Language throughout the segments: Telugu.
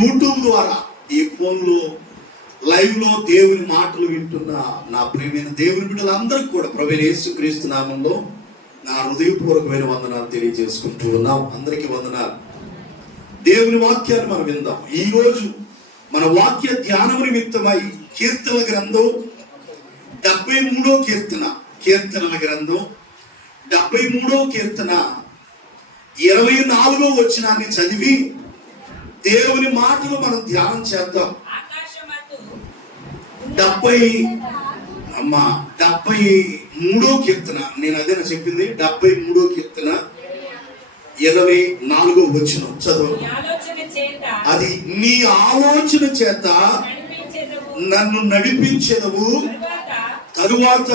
యూట్యూబ్ ద్వారా ఈ ఫోన్లో లైవ్లో దేవుని మాటలు వింటున్న నా ప్రియమైన దేవుని బిడ్డలందరికీ కూడా ప్రభువైన యేసుక్రీస్తు నామంలో నా హృదయపూర్వకమైన వందనాలు తెలియజేసుకుంటూ ఉన్నాం. అందరికీ వందనాలు. దేవుని వాక్యాన్ని మనం విందాం. ఈరోజు మన వాక్య ధ్యానం నిమిత్తమై కీర్తనల గ్రంథం 73వ కీర్తన, కీర్తనల గ్రంథం 73వ కీర్తన 24వ వచనాన్ని చదివి దేవుని మాటలు మనం ధ్యానం చేద్దాం. 73వ కీర్తన, నేను అదేనా చెప్పింది, 73వ కీర్తన 24వ వచనం చదువు. అది నీ ఆలోచన చేత నన్ను నడిపించెదవు, తరువాత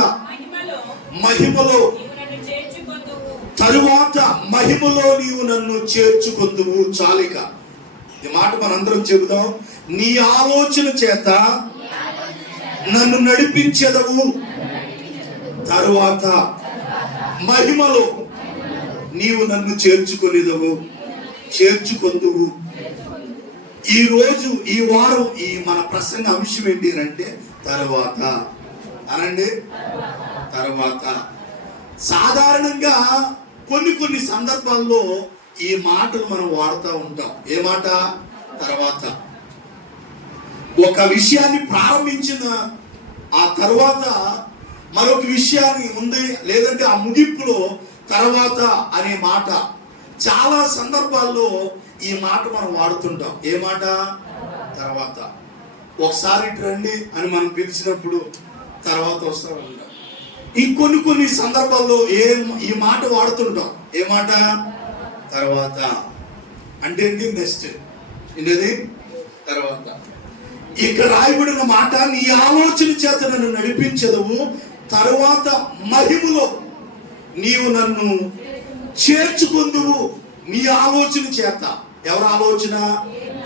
మహిమలో నీవు నన్ను చేర్చుకొందువు. చాలిక ఈ మాట మనందరం చెబుదాం. నీ ఆలోచన చేత నన్ను నడిపించెదవు, తరువాత మహిమలో నీవు నన్ను చేర్చుకొందువు. ఈ రోజు, ఈ వారం, ఈ మన ప్రసంగ అంశం ఏంటి అంటే తరువాత అనండి. తరువాత సాధారణంగా కొన్ని సందర్భాల్లో ఈ మాటలు మనం వాడుతూ ఉంటాం. ఏ మాట? తర్వాత. ఒక విషయాన్ని ప్రారంభించిన ఆ తర్వాత మరొక విషయాన్ని ఉంది, లేదంటే ఆ ముగింపులో తర్వాత అనే మాట చాలా సందర్భాల్లో ఈ మాట మనం వాడుతుంటాం. ఏ మాట? తర్వాత. ఒకసారి రండి అని మనం పిలిచినప్పుడు తర్వాత వస్తూ ఉంటాం. కొన్ని సందర్భాల్లో ఈ మాట వాడుతుంటాం. ఏ మాట? తర్వాత. అంటే ఏంటి? నెక్స్ట్ ఏంటది? తర్వాత. ఇక్కడ రాయబడిన మాట, నీ ఆలోచన చేత నన్ను నడిపించదవు, తరువాత మహిమలో నీవు నన్ను చేర్చుకొందువు. నీ ఆలోచన చేత. ఎవరి ఆలోచన?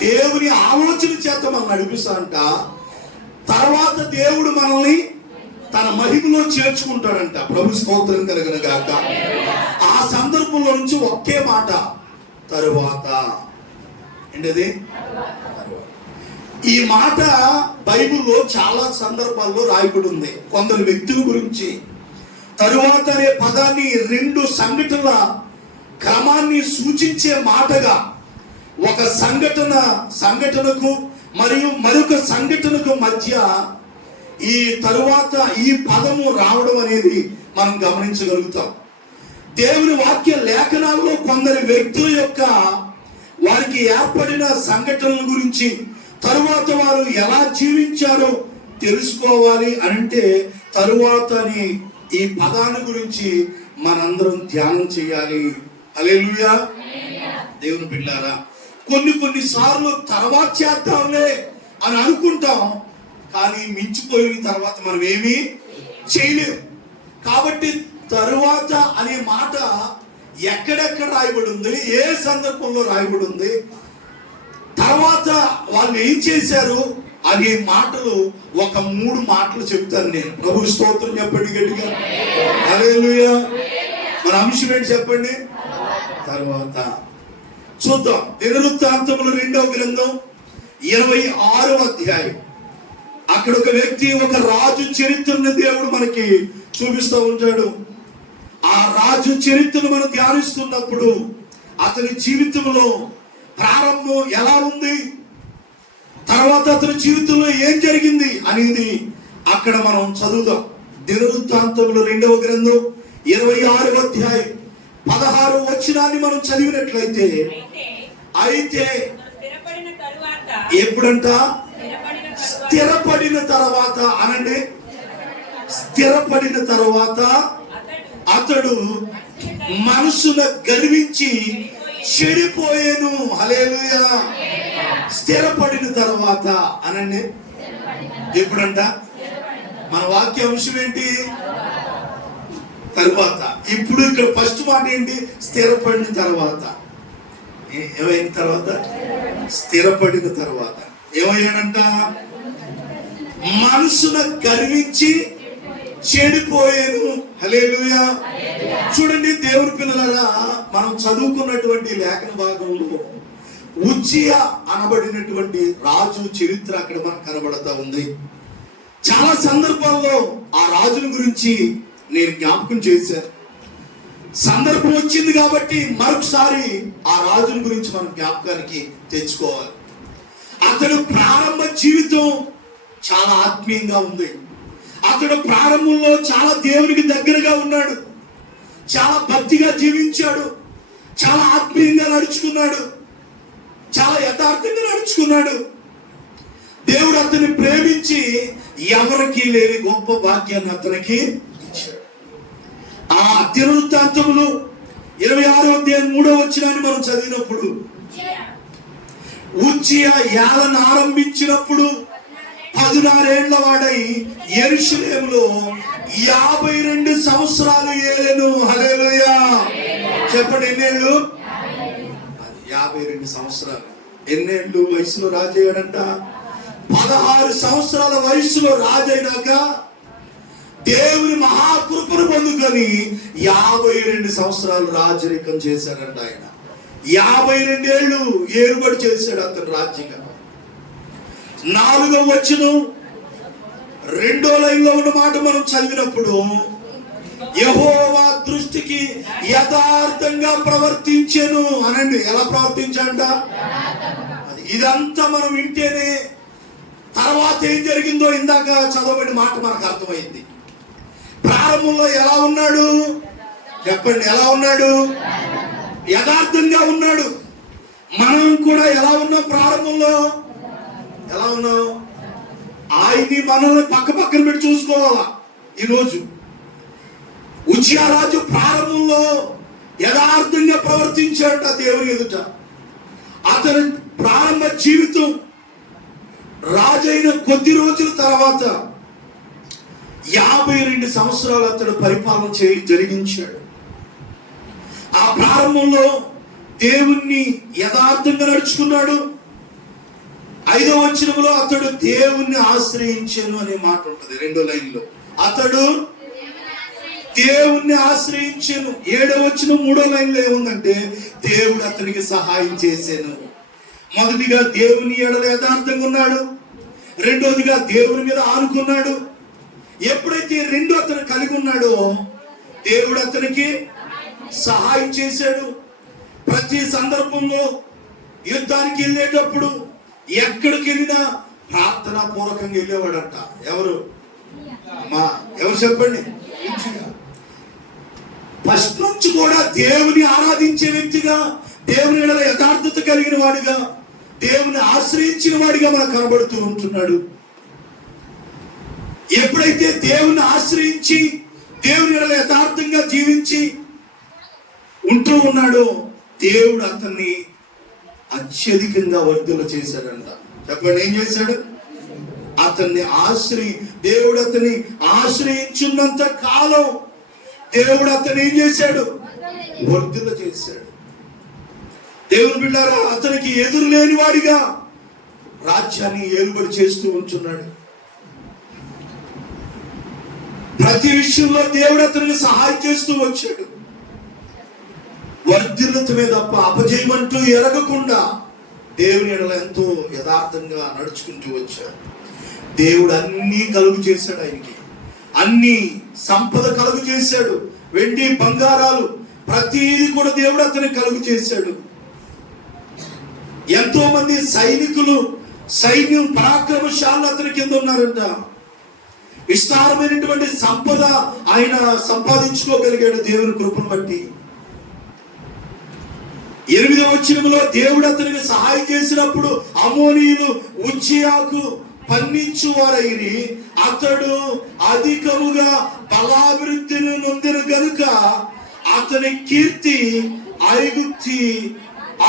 దేవుని ఆలోచన చేత మనం నడిపిస్తాడంట. తర్వాత దేవుడు మనల్ని తన మహిమలో చేర్చుకుంటాడంట. ప్రభు స్తోత్రం కలుగును గాక. ఆ సందర్భంలో నుంచి ఒకే మాట, తరువాత. ఏంటది? ఈ మాట బైబిల్లో చాలా సందర్భాల్లో రాయబడి ఉంది. కొందరు వ్యక్తుల గురించి తరువాత అనే పదాన్ని 2 సంఘటనల క్రమాన్ని సూచించే మాటగా, ఒక సంఘటనకు మరియు మరొక సంఘటనకు మధ్య ఈ తరువాత ఈ పదము రావడం అనేది మనం గమనించగలుగుతాం. దేవుని వాక్య లేఖనాల్లో కొందరు వ్యక్తుల యొక్క వారికి ఏర్పడిన సంఘటనల గురించి, తరువాత వారు ఎలా జీవించారో తెలుసుకోవాలి అంటే తరువాత అని ఈ పదాన్ని గురించి మనందరం ధ్యానం చేయాలి. హల్లెలూయా. దేవుని బిడ్డలారా, కొన్ని సార్లు తర్వాత చేద్దాంలే అని అనుకుంటాం, కానీ మించిపోయిన తర్వాత మనం ఏమీ చేయలేము. కాబట్టి తరువాత అనే మాట ఎక్కడెక్కడ రాయబడి ఉంది, ఏ సందర్భంలో రాయబడి ఉంది, తర్వాత వాళ్ళు ఏం చేశారు అనే మాటలు ఒక 3 మాటలు చెప్తాను నేను. ప్రభు స్తోత్రం చెప్పండి గట్టిగా. హల్లెలూయా. మన అంశం ఏంటి చెప్పండి? తర్వాత. చూద్దాం. దినవృత్తాంతములు 2వ గ్రంథం 26వ అధ్యాయం. అక్కడ ఒక వ్యక్తి, ఒక రాజు చరిత్రను దేవుడు మనకి చూపిస్తూ ఉంటాడు. ఆ రాజు చరిత్రను మనం ధ్యానిస్తున్నప్పుడు అతని జీవితంలో ప్రారంభం ఎలా ఉంది, తర్వాత అతని జీవితంలో ఏం జరిగింది అనేది అక్కడ మనం చదువుదాం. దినవృత్తాంతములు 2వ గ్రంథం 26వ అధ్యాయం 16వ వచనాన్ని మనం చదివినట్లయితే, అయితే ఎప్పుడంట? స్థిరపడిన తర్వాత అనండి. స్థిరపడిన తర్వాత అతడు మనసున గర్వించి చెడిపోయేను. హల్లెలూయా. స్థిరపడిన తర్వాత అనండి. ఎప్పుడంట? మన వాక్య అంశం ఏంటి? తరువాత. ఇప్పుడు ఇక్కడ ఫస్ట్ మాట ఏంటి? స్థిరపడిన తర్వాత. ఏమైన తర్వాత? స్థిరపడిన తర్వాత ఏమయ్యాడంట? మనసున గర్వించి చెడిపోయాను. హల్లెలూయా. చూడండి దేవుని పిల్లలారా, మనం చదువుకున్నటువంటి లేఖన భాగంలో ఉజ్జియా అనబడినటువంటి రాజు చరిత్ర అక్కడ మనకు కనబడతా ఉంది. చాలా సందర్భాల్లో ఆ రాజుల గురించి నేను జ్ఞాపకం చేశాను. సందర్భం వచ్చింది కాబట్టి మరొకసారి ఆ రాజుల గురించి మనం జ్ఞాపకానికి తెచ్చుకోవాలి. అతడు ప్రారంభ జీవితం చాలా ఆత్మీయంగా ఉంది. అతడు ప్రారంభంలో చాలా దేవునికి దగ్గరగా ఉన్నాడు, చాలా భక్తిగా జీవించాడు, చాలా ఆత్మీయంగా నడుచుకున్నాడు, చాలా యథార్థంగా నడుచుకున్నాడు. దేవుడు అతన్ని ప్రేమించి ఎవరికి లేని గొప్ప భాగ్యాన్ని అతనికి ఇచ్చాడు. ఆ దినవృత్తాంతములు 26వ అధ్యాయం 3వ వచనాన్ని మనం చదివినప్పుడు, ఉజ్జియా ఏలను ఆరంభించినప్పుడు 16 ఏళ్ల వాడై యెరూషలేములో 52 సంవత్సరాలు ఏలెను. హల్లెలూయా చెప్పండి, ఎన్నేళ్ళు? 52 సంవత్సరాలు. ఎన్నేళ్ళు వయసులో రాజయ్యాడంట? 16 సంవత్సరాల వయసులో రాజైనాక దేవుని మహాకృపను పొందుకొని 52 సంవత్సరాలు రాజరికం చేశాడంట. ఆయన 52 ఏళ్ళు ఏలుబడి చేశాడు అతను రాజ్యంగా. 4వ వచనం 2వ లైన్లో ఉన్న మాట మనం చదివినప్పుడు, యెహోవా దృష్టికి యథార్థంగా ప్రవర్తించెను అనండి. ఎలా ప్రవర్తించాడంట? ఇదంతా మనం వింటేనే తర్వాత ఏం జరిగిందో ఇందాక చదవబడిన మాట మనకు అర్థమైంది. ప్రారంభంలో ఎలా ఉన్నాడు చెప్పండి? ఎలా ఉన్నాడు? యథార్థంగా ఉన్నాడు. మనం కూడా ఎలా ఉన్నాం? ప్రారంభంలో ఎలా ఉన్నాం? ఆయన్ని మనల్ని పక్కన పెట్టి చూసుకోవాలా. ఈరోజు ఉజ్జియా రాజు ప్రారంభంలో యథార్థంగా ప్రవర్తించాడట దేవుని ఎదుట. అతని ప్రారంభ జీవితం రాజైన కొద్ది రోజుల తర్వాత 52 సంవత్సరాలు అతడు పరిపాలన జరిగించాడు. ఆ ప్రారంభంలో దేవుణ్ణి యథార్థంగా నడుచుకున్నాడు. 5వ వచనంలో అతడు దేవుణ్ణి ఆశ్రయించెను అనే మాట ఉంటుంది 2వ లైన్లో. అతడు దేవుణ్ణి ఆశ్రయించెను. 7వ వచనం 3వ లైన్లో ఏముందంటే దేవుడు అతనికి సహాయం చేశాను. మొదటిగా దేవుని ఎడల యథార్థంగా ఉన్నాడు, రెండోదిగా దేవుని మీద ఆనుకున్నాడు. ఎప్పుడైతే రెండు అతను కలిగి ఉన్నాడో దేవుడు అతనికి సహాయం చేశాడు. ప్రతి సందర్భంలో యుద్ధానికి వెళ్ళేటప్పుడు ఎక్కడికి వెళ్ళినా ప్రార్థనా పూర్వకంగా వెళ్ళేవాడంట. ఎవరు చెప్పండి? ఫస్ట్ నుంచి కూడా దేవుని ఆరాధించే వ్యక్తిగా, దేవుని ఎడల యథార్థత కలిగిన వాడిగా, దేవుని ఆశ్రయించిన వాడిగా మనకు కనబడుతూ ఉంటున్నాడు. ఎప్పుడైతే దేవుని ఆశ్రయించి దేవుని ఎడల యథార్థంగా జీవించి ఉంటూ ఉన్నాడో దేవుడు అతన్ని అత్యధికంగా వర్ధులు చేశాడంట. చెప్పండి, ఏం చేశాడు? దేవుడు అతన్ని ఆశ్రయించున్నంత కాలం దేవుడు అతన్ని ఏం చేశాడు? వర్ధులు చేశాడు. దేవుని బిడ్డారా, అతనికి ఎదురు లేని వాడిగా రాజ్యాన్ని ఏలుబడి చేస్తూ ఉంటున్నాడు. ప్రతి విషయంలో దేవుడు అతనికి సహాయం చేస్తూ వచ్చాడు. వర్ధిల్లతమే తప్ప అపజయమంటూ ఎరగకుండా దేవుని ఎడల ఎంతో యథార్థంగా నడుచుకుంటూ వచ్చాడు. దేవుడు అన్నీ కలుగు చేశాడు. ఆయనకి అన్ని సంపద కలుగు చేశాడు. వెండి బంగారాలు ప్రతిదీ కూడా దేవుడు అతనికి కలుగు చేశాడు. ఎంతో మంది సైన్యం పరాక్రమశాలు అతని కింద ఉన్నారంట. విస్తారమైనటువంటి సంపద ఆయన సంపాదించుకోగలిగాడు దేవుని కృపను బట్టి. 8వ వచనంలో దేవుడు అతనికి సహాయం చేసినప్పుడు అమోనీయులు ఉజ్జియాకు పన్నించువారైరి, అతడు అధికముగా బలాభివృద్ధిని నొందిన గనుక అతని కీర్తి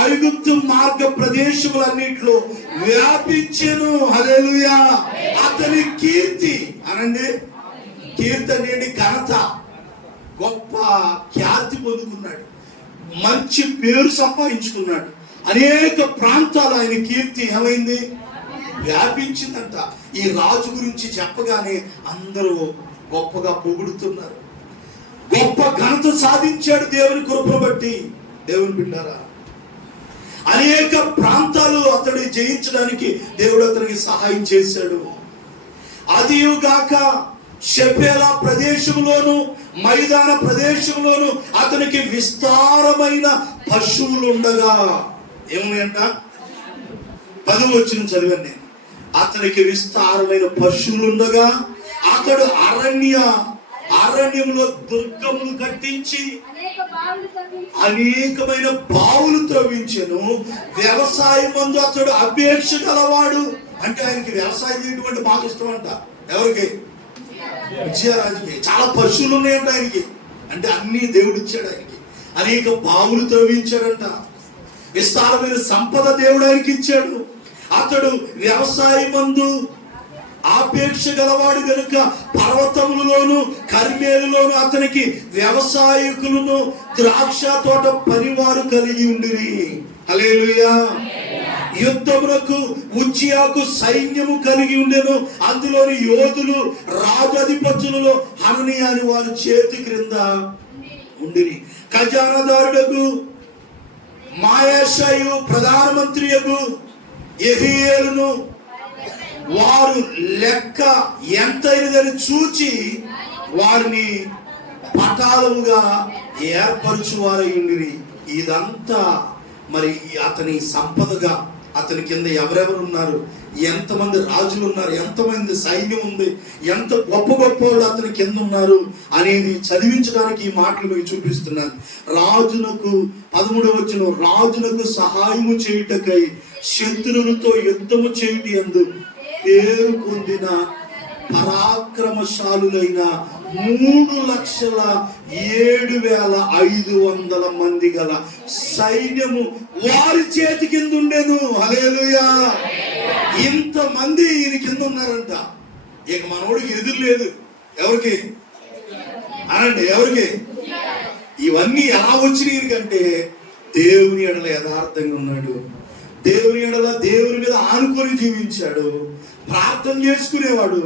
ఐగుప్తు మార్గ ప్రదేశములన్నిట్లో వ్యాపించెను. హల్లెలూయా. అతని కీర్తి అనండి, కీర్తి అనేది ఘనత, గొప్ప ఖ్యాతి పొందుకున్నాడు, మంచి పేరు సంపాదించుకున్నాడు. అనేక ప్రాంతాలు ఆయన కీర్తి ఏమైంది? వ్యాపించిందంట. ఈ రాజు గురించి చెప్పగానే అందరూ గొప్పగా పొగుడుతున్నారు. గొప్ప ఘనత సాధించాడు దేవుని కృపను బట్టి. దేవుని బిడ్డారా, అనేక ప్రాంతాలు అతడు జయించడానికి దేవుడు అతనికి సహాయం చేశాడు. అదియుగాక షెఫేలా ప్రదేశంలోను మైదాన ప్రదేశంలోను అతనికి విస్తారమైన పశువులు ఉండగా, ఏమున్నాయంట 10వ వచనం చదివాను నేను. అతనికి విస్తారమైన పశువులు ఉండగా అతడు అరణ్యంలో దుర్గములు కట్టించి అనేకమైన బావులు త్రవ్వించెను. వ్యవసాయం మందు అతడు అపేక్ష గలవాడు. అంటే ఆయనకి వ్యవసాయం చేయడం అంటే బాగా ఇష్టం అంట. ఎవరికి? విజయరాజుకి. చాలా పశువులు ఉన్నాయంట ఆయనకి. అంటే అన్ని దేవుడు ఇచ్చాడు ఆయనకి. అనేక బావులు త్రవ్వించాడంట. విస్తారమైన సంపద దేవుడు ఆయనకి ఇచ్చాడు. అతడు వ్యవసాయం మందు ఆపేక్ష గలవాడు గనుక పర్వతములలోను కర్మేలులోను అతనికి వ్యవసాయకులను ద్రాక్ష తోట పనివారు కలిగి ఉండిరి. హల్లెలూయా. యుద్ధమునకు ఉజ్జియాకు సైన్యము కలిగి ఉండెను. అందులోని యోధులు రాజాధిపతులలో హననీయ అని వారి చేతి క్రింద ఉండిరి. ఖజానాదారుడకు మాయాషాయు ప్రధానమంత్రియకు యెహీయేలును వారు లెక్క ఎంతైనదని చూచి వారిని పటాలముగా ఏర్పరచువారై ఉండిరి. ఇదంతా మరి అతని సంపదగా, అతని కింద ఎవరెవరు ఉన్నారు, ఎంతమంది రాజులు ఉన్నారు, ఎంతమంది సైన్యం ఉంది, ఎంత గొప్ప గొప్ప వాళ్ళు అతని కింద ఉన్నారు అనేది చదివించడానికి ఈ మాటలు మీకు చూపిస్తున్నాను. రాజునకు 13వ వచనం, రాజునకు సహాయము చేయుటకై శత్రువులతో యుద్ధము చేయుటి యందు పేరు పొందిన పరాక్రమశాలులైన 3,07,500 మంది గల సైన్యము వారి చేతి కింద ఉండేను. హల్లెలూయా. ఇంతమంది ఈయన కింద ఉన్నారంట. ఇక మనోడికి ఎదురు లేదు. ఎవరికి అనండి? ఎవరికి? ఇవన్నీ ఎలా వచ్చినాయి కంటే దేవుని ఎడల యథార్థంగా ఉన్నాడు. దేవుని ఎడల దేవుని మీద ఆనుకొని జీవించాడు. ప్రార్థన చేసుకునేవాడు.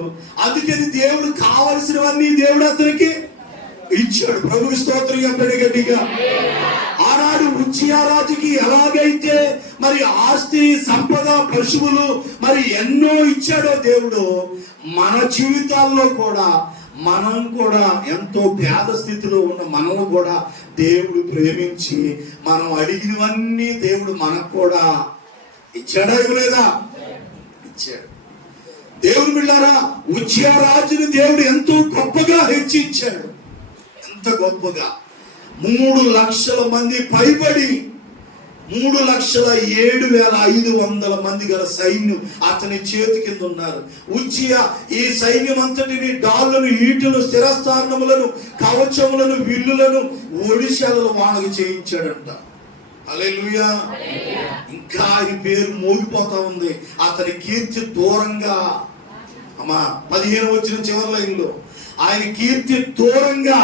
అందుకని దేవుడు కావలసినవన్నీ దేవుడు అతనికి ఇచ్చాడు. ప్రభువు స్తోత్రం చెప్పండి గట్టిగా. ఆనాడు ఉజ్జియా రాజుకి ఎలాగైతే మరి ఆస్తి సంపద పశువులు మరి ఎన్నో ఇచ్చాడో దేవుడు, మన జీవితాల్లో కూడా మనం కూడా ఎంతో పేద స్థితిలో ఉన్న మనము కూడా దేవుడు ప్రేమించి మనం అడిగినవన్నీ దేవుడు మనకు కూడా ఇచ్చాడా? ఇవ్వలేదా? ఇచ్చాడు. దేవుడు బిడ్డలారా, ఉజ్జియా రాజుని దేవుడు ఎంతో గొప్పగా హెచ్చించాడు. ఎంత గొప్పగా! 3 లక్షల మంది పైబడి 3,07,500 మంది గల సైన్యం అతని చేతి కింద ఉన్నారు. ఉజ్జియా ఈ సైన్యం అంతటిని డాళ్లను, ఈటును, స్థిరస్థానములను, కవచములను, విల్లులను ఒడిశాలలో వానకు చేయించాడంట. హల్లెలూయా. ఇంకా ఆయన పేరు మోగిపోతా ఉంది. అతని కీర్తి దూరంగా, అమ్మా 15వ వచనం చివరి లైన్లో, ఆయన కీర్తి దూరంగా,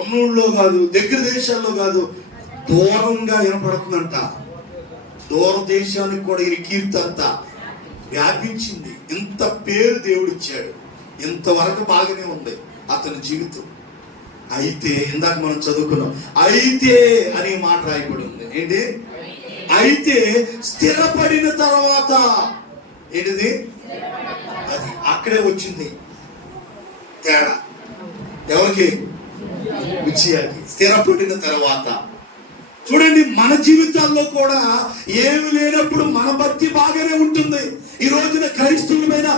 ఉన్నూళ్ళలో కాదు, దగ్గర దేశాల్లో కాదు, దూరంగా వినపడుతుందంట. దూర దేశానికి కూడా ఈయన కీర్తి అంతా వ్యాపించింది. ఇంత పేరు దేవుడు ఇచ్చాడు. ఇంతవరకు బాగానే ఉంది అతని జీవితం. అయితే ఇందాక మనం చదువుకున్నాం, అయితే అనే మాట రాయబడి ఉంది. ఏంటి? అయితే స్థిరపడిన తర్వాత. ఏంటిది? అది అక్కడే వచ్చింది తేడా. ఎవరికి? ఉజ్జియాకి. స్థిరపడిన తర్వాత. చూడండి, మన జీవితాల్లో కూడా ఏమి లేనప్పుడు మన భక్తి బాగానే ఉంటుంది. ఈ రోజున క్రైస్తవులమైన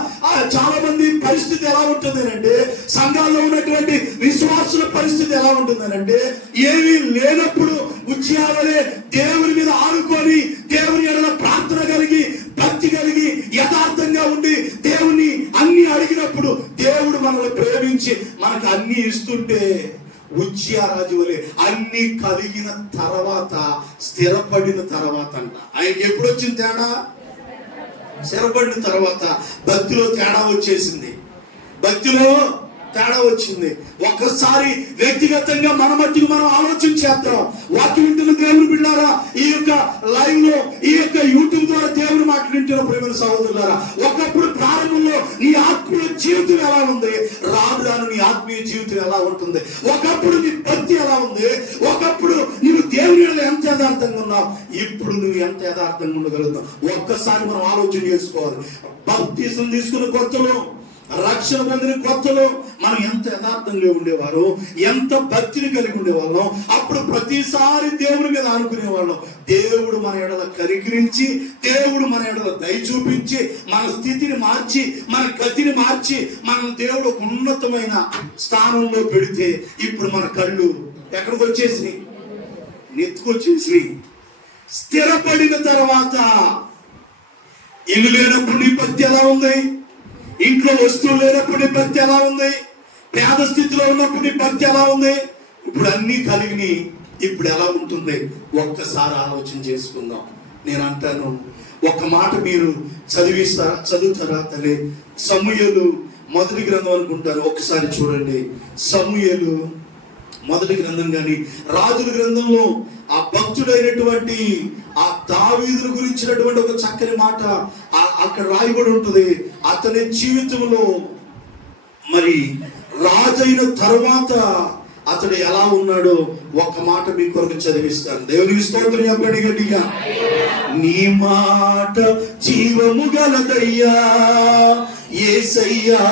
చాలా మంది పరిస్థితి ఎలా ఉంటుంది అంటే, సంఘాల్లో ఉన్నటువంటి విశ్వాసుల పరిస్థితి ఎలా ఉంటుంది అంటే, ఏమీ లేనప్పుడు ఉజ్జియా వలె దేవుని మీద ఆనుకొని, దేవుని ఎడల ప్రార్థన కలిగి, భక్తి కలిగి, యథార్థంగా ఉండి దేవుని అన్ని అడిగినప్పుడు దేవుడు మనల్ని ప్రేమించి మనకు అన్ని ఇస్తుంటే, ఉజ్జియా రాజు వలె అన్ని కలిగిన తర్వాత స్థిరపడిన తర్వాత అంట. ఆయనకి ఎప్పుడు వచ్చింది తేడా? స్థిరపడిన తర్వాత భక్తిలో తేడా వచ్చేసింది. భక్తిలో తేడా వచ్చింది. ఒక్కసారి వ్యక్తిగతంగా మన మట్టికి మనం ఆలోచన చేద్దాం. వాక్యం వింటున్న దేవుని బిడ్డారా, ఈ యొక్క లైవ్ లో, ఈ యొక్క యూట్యూబ్ ద్వారా దేవుని మాటలు వింటున్న ప్రేమ సహోదరులారా, ఒకప్పుడు ప్రారంభంలో నీ ఆత్మీయ జీవితం ఎలా ఉంది, రాను రాను నీ ఆత్మీయ జీవితం ఎలా ఉంటుంది, ఒకప్పుడు నీ భక్తి ఎలా ఉంది, ఒకప్పుడు నువ్వు దేవుని ఎంత యథార్థంగా ఉన్నావు, ఇప్పుడు నువ్వు ఎంత యథార్థంగా ఉండగలుగుతావు. ఒక్కసారి మనం ఆలోచన చేసుకోవాలి. బాప్తిసం తీసుకున్న కొత్తలో, రక్షణ పొందిన కొత్తలో మనం ఎంత యథార్థంగా ఉండేవారు, ఎంత భక్తిని కలిగి ఉండేవాళ్ళం. అప్పుడు ప్రతిసారి దేవుడి మీద అనుకునేవాళ్ళం. దేవుడు మన ఎడల కరిగిరించి, దేవుడు మన ఎడల దయ చూపించి, మన స్థితిని మార్చి, మన గతిని మార్చి, మన దేవుడు ఒక ఉన్నతమైన స్థానంలో పెడితే ఇప్పుడు మన కళ్ళు ఎక్కడికి వచ్చేసినాయి? నెత్తుకొచ్చేసి. స్థిరపడిన తర్వాత ఇల్లు లేనప్పుడు నీ భక్తి ఎలా ఉంది, ఇంట్లో వస్తువులు లేనప్పుడు నీ భక్తి ఎలా ఉంది, పేద స్థితిలో ఉన్నప్పుడు నీ భక్తి ఎలా ఉంది, ఇప్పుడు అన్ని కలిగిని ఇప్పుడు ఎలా ఉంటుంది? ఒక్కసారి ఆలోచన చేసుకుందాం. నేను అంటాను, ఒక్క మాట మీరు చదువుతారా తల్లి? సమూయేలు మొదటి గ్రంథం అనుకుంటారు, ఒక్కసారి చూడండి. సమూయేలు మొదటి గ్రంథం కానీ రాజుల గ్రంథంలో ఆ భక్తుడైనటువంటి ఆ దావీదును గురించినటువంటి ఒక చక్కని మాట అక్కడ రాయబడి ఉంటుంది. అతని జీవితంలో మరి రాజైన తర్వాత అతడు ఎలా ఉన్నాడో ఒక్క మాట మీ కొరకు చదివిస్తాను. దేవునికి స్తోత్రం చెప్పండి గట్టిగా. నీ మాట జీవము గలదయ్యా యేసయ్యా,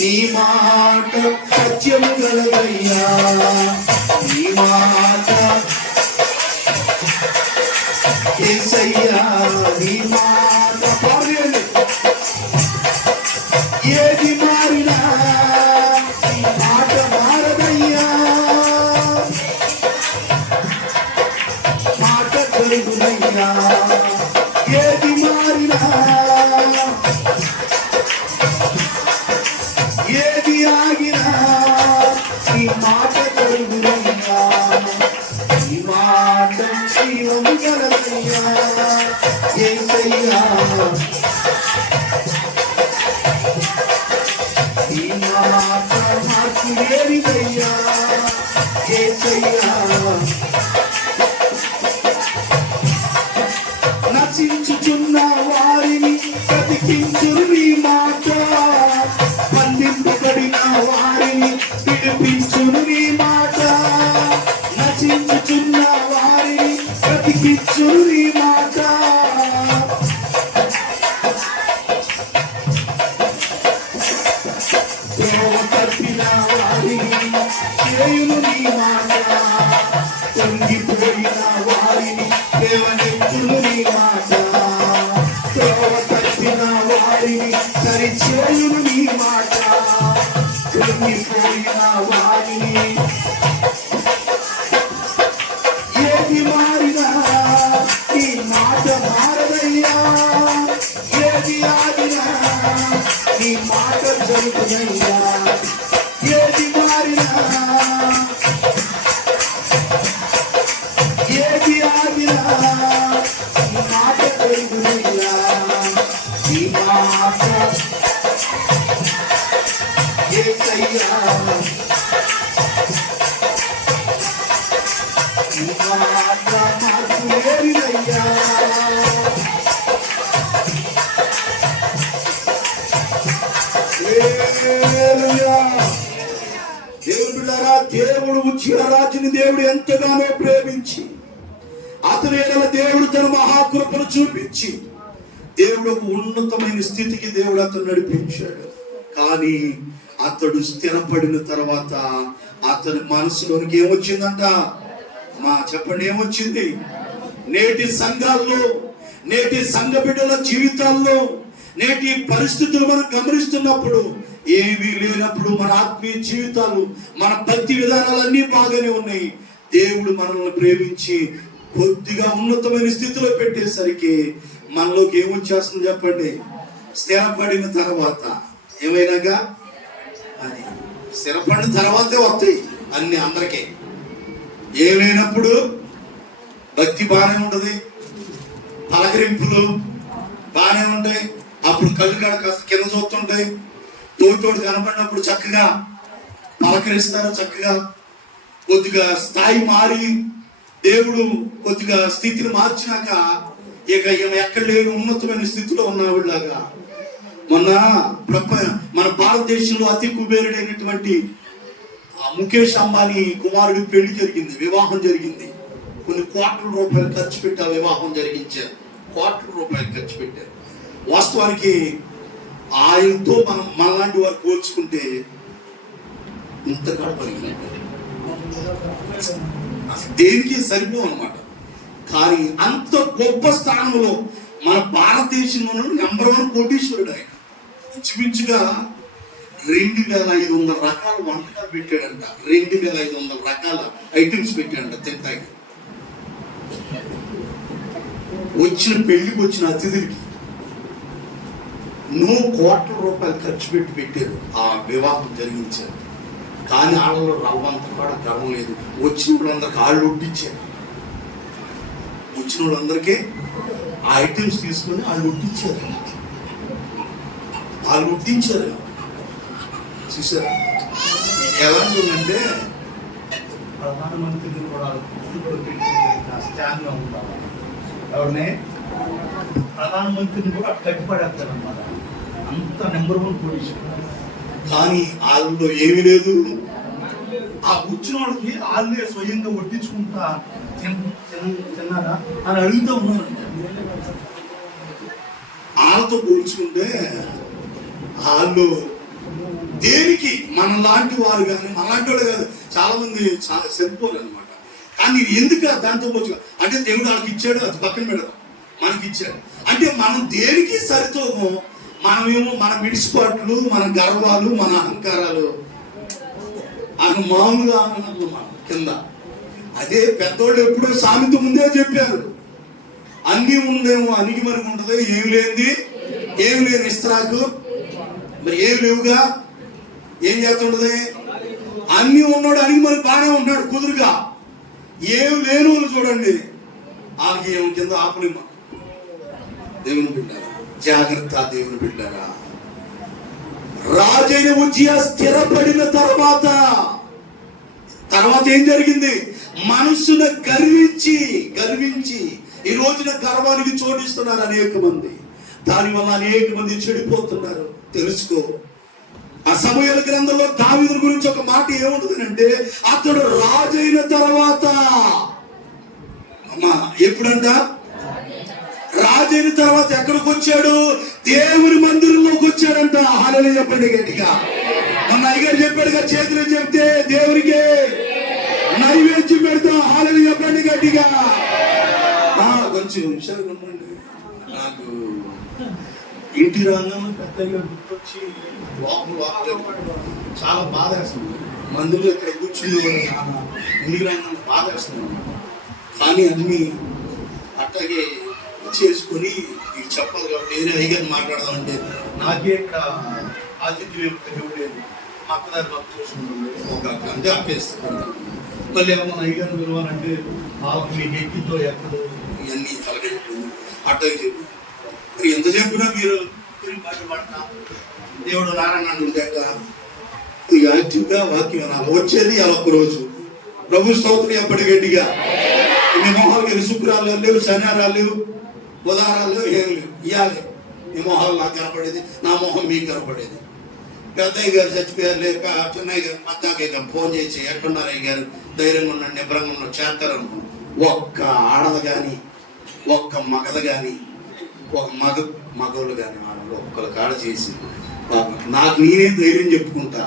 నీ మాట సత్యము గలదయ్యా, నీ మాట యేసయ్యా, నీ మాట ఏది మారినా నీ మాట మారదయ్యా, మాట కలుగునయ్యా, ఏది మారినా ఏది ఆగినా నీ మాట కలుగునయ్యా, నీ మాట జీవము గలదయ్యా యేసయ్యా, నీ మాట మార్పు లేనిదయ్యా యేసయ్యా. నశించుచున్న వారిని బ్రతికించును నీ మాట, బంధింపబడిన వారిని విడిపించును నీ మాట, నశించుచున్న వారిని బ్రతికించును నీ మాట, తప్పిన వారిని చేయును నీ మాట, తొంగిపోయిన వారిని లేవనెత్తును నీ మాట, తప్పిన వారిని సరిచేయును నీ మాట, తొంగిపోయిన వారిని ఏది మారినా నీ మాట మారదయ్యా, ఏది ఆగినా నీ మాట జరుగునయ్యా, ఏది మారినా ఏది ఆగినా నీ మాట జరుగునయ్యా, నీ మాట యేసయ్యా, నీ మాట మార్పు లేనిదయ్యా. దేవుడు బిడ్డారా, దేవుడు ఉజ్జియా రాజుని దేవుడు ఎంతగానో ప్రేమించి అతని ఎడల దేవుడు తన మహాకృపను చూపించి దేవుడు ఒక ఉన్నతమైన స్థితికి దేవుడు అతను నడిపించాడు. కానీ అతడు స్థిరపడిన తర్వాత అతని మనసులోనికి ఏమొచ్చిందంట? చెప్పండి, ఏమొచ్చింది? నేటి సంఘాల్లో, నేటి సంఘ బిడ్డల జీవితాల్లో, నేటి పరిస్థితులు మనం గమనిస్తున్నప్పుడు, ఏమీ లేనప్పుడు మన ఆత్మీయ జీవితాలు, మన భక్తి విధానాలన్నీ బాగానే ఉన్నాయి. దేవుడు మనల్ని ప్రేమించి కొద్దిగా ఉన్నతమైన స్థితిలో పెట్టేసరికి మనలోకి ఏమొచ్చేస్తుంది చెప్పండి? స్థిరపడిన తర్వాత ఏమైనాగా అది స్థిరపడిన తర్వాతే వస్తాయి అన్ని అందరికీ. ఏమైనప్పుడు భక్తి బాగానే ఉంటుంది, పలకరింపులు బాగానే ఉంటాయి. అప్పుడు కళ్ళు కాడ కాస్త కింద చూస్తుంటాయి, తోటోడు కనపడినప్పుడు చక్కగా పలకరిస్తారు చక్కగా. కొద్దిగా స్థాయి మారి దేవుడు కొద్దిగా స్థితిని మార్చినాక ఇక ఎక్కడ లేని ఉన్నతమైన స్థితిలో ఉన్నవాళ్ళలాగా. మొన్న మన భారతదేశంలో అతి కుబేరుడైనటువంటి ముఖేష్ అంబానీ కుమారుడి పెళ్లి జరిగింది, వివాహం జరిగింది. కొన్ని కోట్ల రూపాయలు ఖర్చు పెట్టి ఆ వివాహం జరిగించారు. కోట్ల రూపాయలు ఖర్చు పెట్టారు. వాస్తవానికి ఆయనతో మనలాంటి వారు పోల్చుకుంటే ఇంత గడపలిగినట్టు అసలు దేనికి సరిపో అనమాట. కానీ అంత గొప్ప స్థానంలో మన భారతదేశంలో నెంబర్ 1 కోటీశ్వరుడు ఆయన. ఇంచుమించుగా 2500 రకాల వంటకాలు పెట్టాడంట. 2500 రకాల ఐటమ్స్ పెట్టాడంట తింటాకి. పెళ్లికి వచ్చిన అతిథులకి కోట్ల రూపాయలు ఖర్చు పెట్టారు, ఆ వివాహం జరిగించారు. కానీ వాళ్ళలో రవ్వంత కూడా గర్వం లేదు. వచ్చిన వాళ్ళందరికీ వాళ్ళు ఒట్టించారు. వచ్చిన వాళ్ళందరికీ ఆ ఐటమ్స్ తీసుకొని వాళ్ళు ఒట్టించారు. చూసారా ఎలాంటి ఉందంటే ప్రధానమంత్రిని కూడా స్టాండ్గా ఉంటారు. ఎవరిని ప్రధానమంత్రిని కూడా కట్టిపడేస్తారు అన్నమాట. అంత నెంబర్ 1 పొజిషన్. కానీ వాళ్ళలో ఏమీ లేదు. ఆ కూర్చున్న వాళ్ళకి వాళ్ళే స్వయంగా వడ్డించుకుంటా తిన్నారా అని అడుగుతూ ఉన్నారు. వాళ్ళతో పోల్చుకుంటే వాళ్ళు దేనికి మనలాంటి వారు కానీ మనలాంటి వాళ్ళు కాదు, చాలా మంది సరిపోరు అనమాట. కానీ ఎందుకు దాంతో పోల్చు అంటే దేవుడు వాళ్ళకి ఇచ్చాడు, అది పక్కన పెడదాం. మనకి ఇచ్చాడు అంటే మనం దేనికి సరితోమో మనమేమో మన మిడిసిపాట్లు, మన గర్వాలు, మన అహంకారాలు అది మామూలుగా అన్నమాట కింద. అదే పెద్దోళ్ళు ఎప్పుడో సామెత ముందే చెప్పారు, అన్నీ ఉందేమో అనికి మనకు ఉంటుంది, ఏమి లేని ఇస్త్రాకు మరి ఏమి లేవుగా ఏం చేస్తుంటది. అన్నీ ఉన్నాడు అనికి మనకు బాగానే ఉంటున్నాడు కుదురుగా. ఏమి లేని వాళ్ళు చూడండి వాళ్ళకి ఏమి కింద ఆపలేమా. దేవుని బిడ్డారా, జాగ్రత్త. దేవుని బిడ్డారా, రాజైన ఉజ్జియా స్థిరపడిన తర్వాత ఏం జరిగింది? మనసును గర్వించి ఈ రోజున గర్వానికి చోటిస్తున్నారు అనేక మంది. దానివల్ల అనేక మంది చెడిపోతున్నారు. తెలుసుకో. ఆ సమూయేలు గ్రంథంలో దావీదు గురించి ఒక మాట ఏముంటుంది అంటే, అతడు రాజైన తర్వాత అమ్మా ఎప్పుడంట రాజైన తర్వాత ఎక్కడికి వచ్చాడు? దేవుని మందిరంలోకి వచ్చాడంట. హల్లెలూయా చెప్పండి గట్టిగా. మన అయ్యగారు చెప్పాడుగా, చేతులు చెప్తే దేవునికి నైవేద్యం పెడతా. హల్లెలూయా చెప్పండి గట్టిగా. కొంచెం హుషారుగా ఉండండి. నాకు ఇంటి రంగంలో పెద్దగా గుర్తొచ్చి చాలా బాధ వేస్తుంది. మందులు ఇక్కడ కూర్చుని కూడా చాలా ఇంటి రంగంలో బాధ వేస్తుంది. కానీ అన్ని అట్లాగే చేసుకొని మీకు చెప్పాలి కాబట్టి వేరే అయ్యగారిని మాట్లాడదామంటే నాకే ఇక్కడ ఆతిథ్యం ఇవ్వలేదు. మా అక్కదారి బాబు చూసుకుంటుంది ఒక అంటే ఆపేస్తున్నాను. మళ్ళీ ఏమన్నా అయ్యగారిని పిలవాలంటే మీకు ఎక్కితో ఎక్కదు ఇవన్నీ తలకెళ్ళిపోయింది. అట్లా చెప్పి ఎంత చెప్పినా మీరు పడుతున్నా దేవుడు నారాయణ ఉండాక ఇక యాక్టివ్గా వాక్యం అనాలి. వచ్చేది అలా ఒక్కరోజు ప్రభు స్తోత్రం ఎప్పటి గట్టిగా. మీ మొహాలు శుక్రాలు లేవు, శనివారాలు లేవు, బుధవారాలు ఏం లేవు. ఇవ్వాలి మీ మొహాలు నాకు కనపడేది, నా మొహం మీకు కనపడేది. పెద్దయ్య గారు చచ్చిపోయారు, లేక చిన్నయ్య గారు మద్దాకయ్య గారు ఫోన్ చేసి ఎక్కడున్నారు అయ్య గారు, ధైర్యంగా ఉన్నాడు, నిబ్రంగా ఉన్నాడు, చేస్తారనుకున్నాను. ఒక్క ఆడదు కానీ, ఒక్క మగద కానీ, ఒక మగవాళ్ళు కానీ ఆడలు ఒక్కళ్ళ కాడ చేసి నాకు నేనే ధైర్యం చెప్పుకుంటా,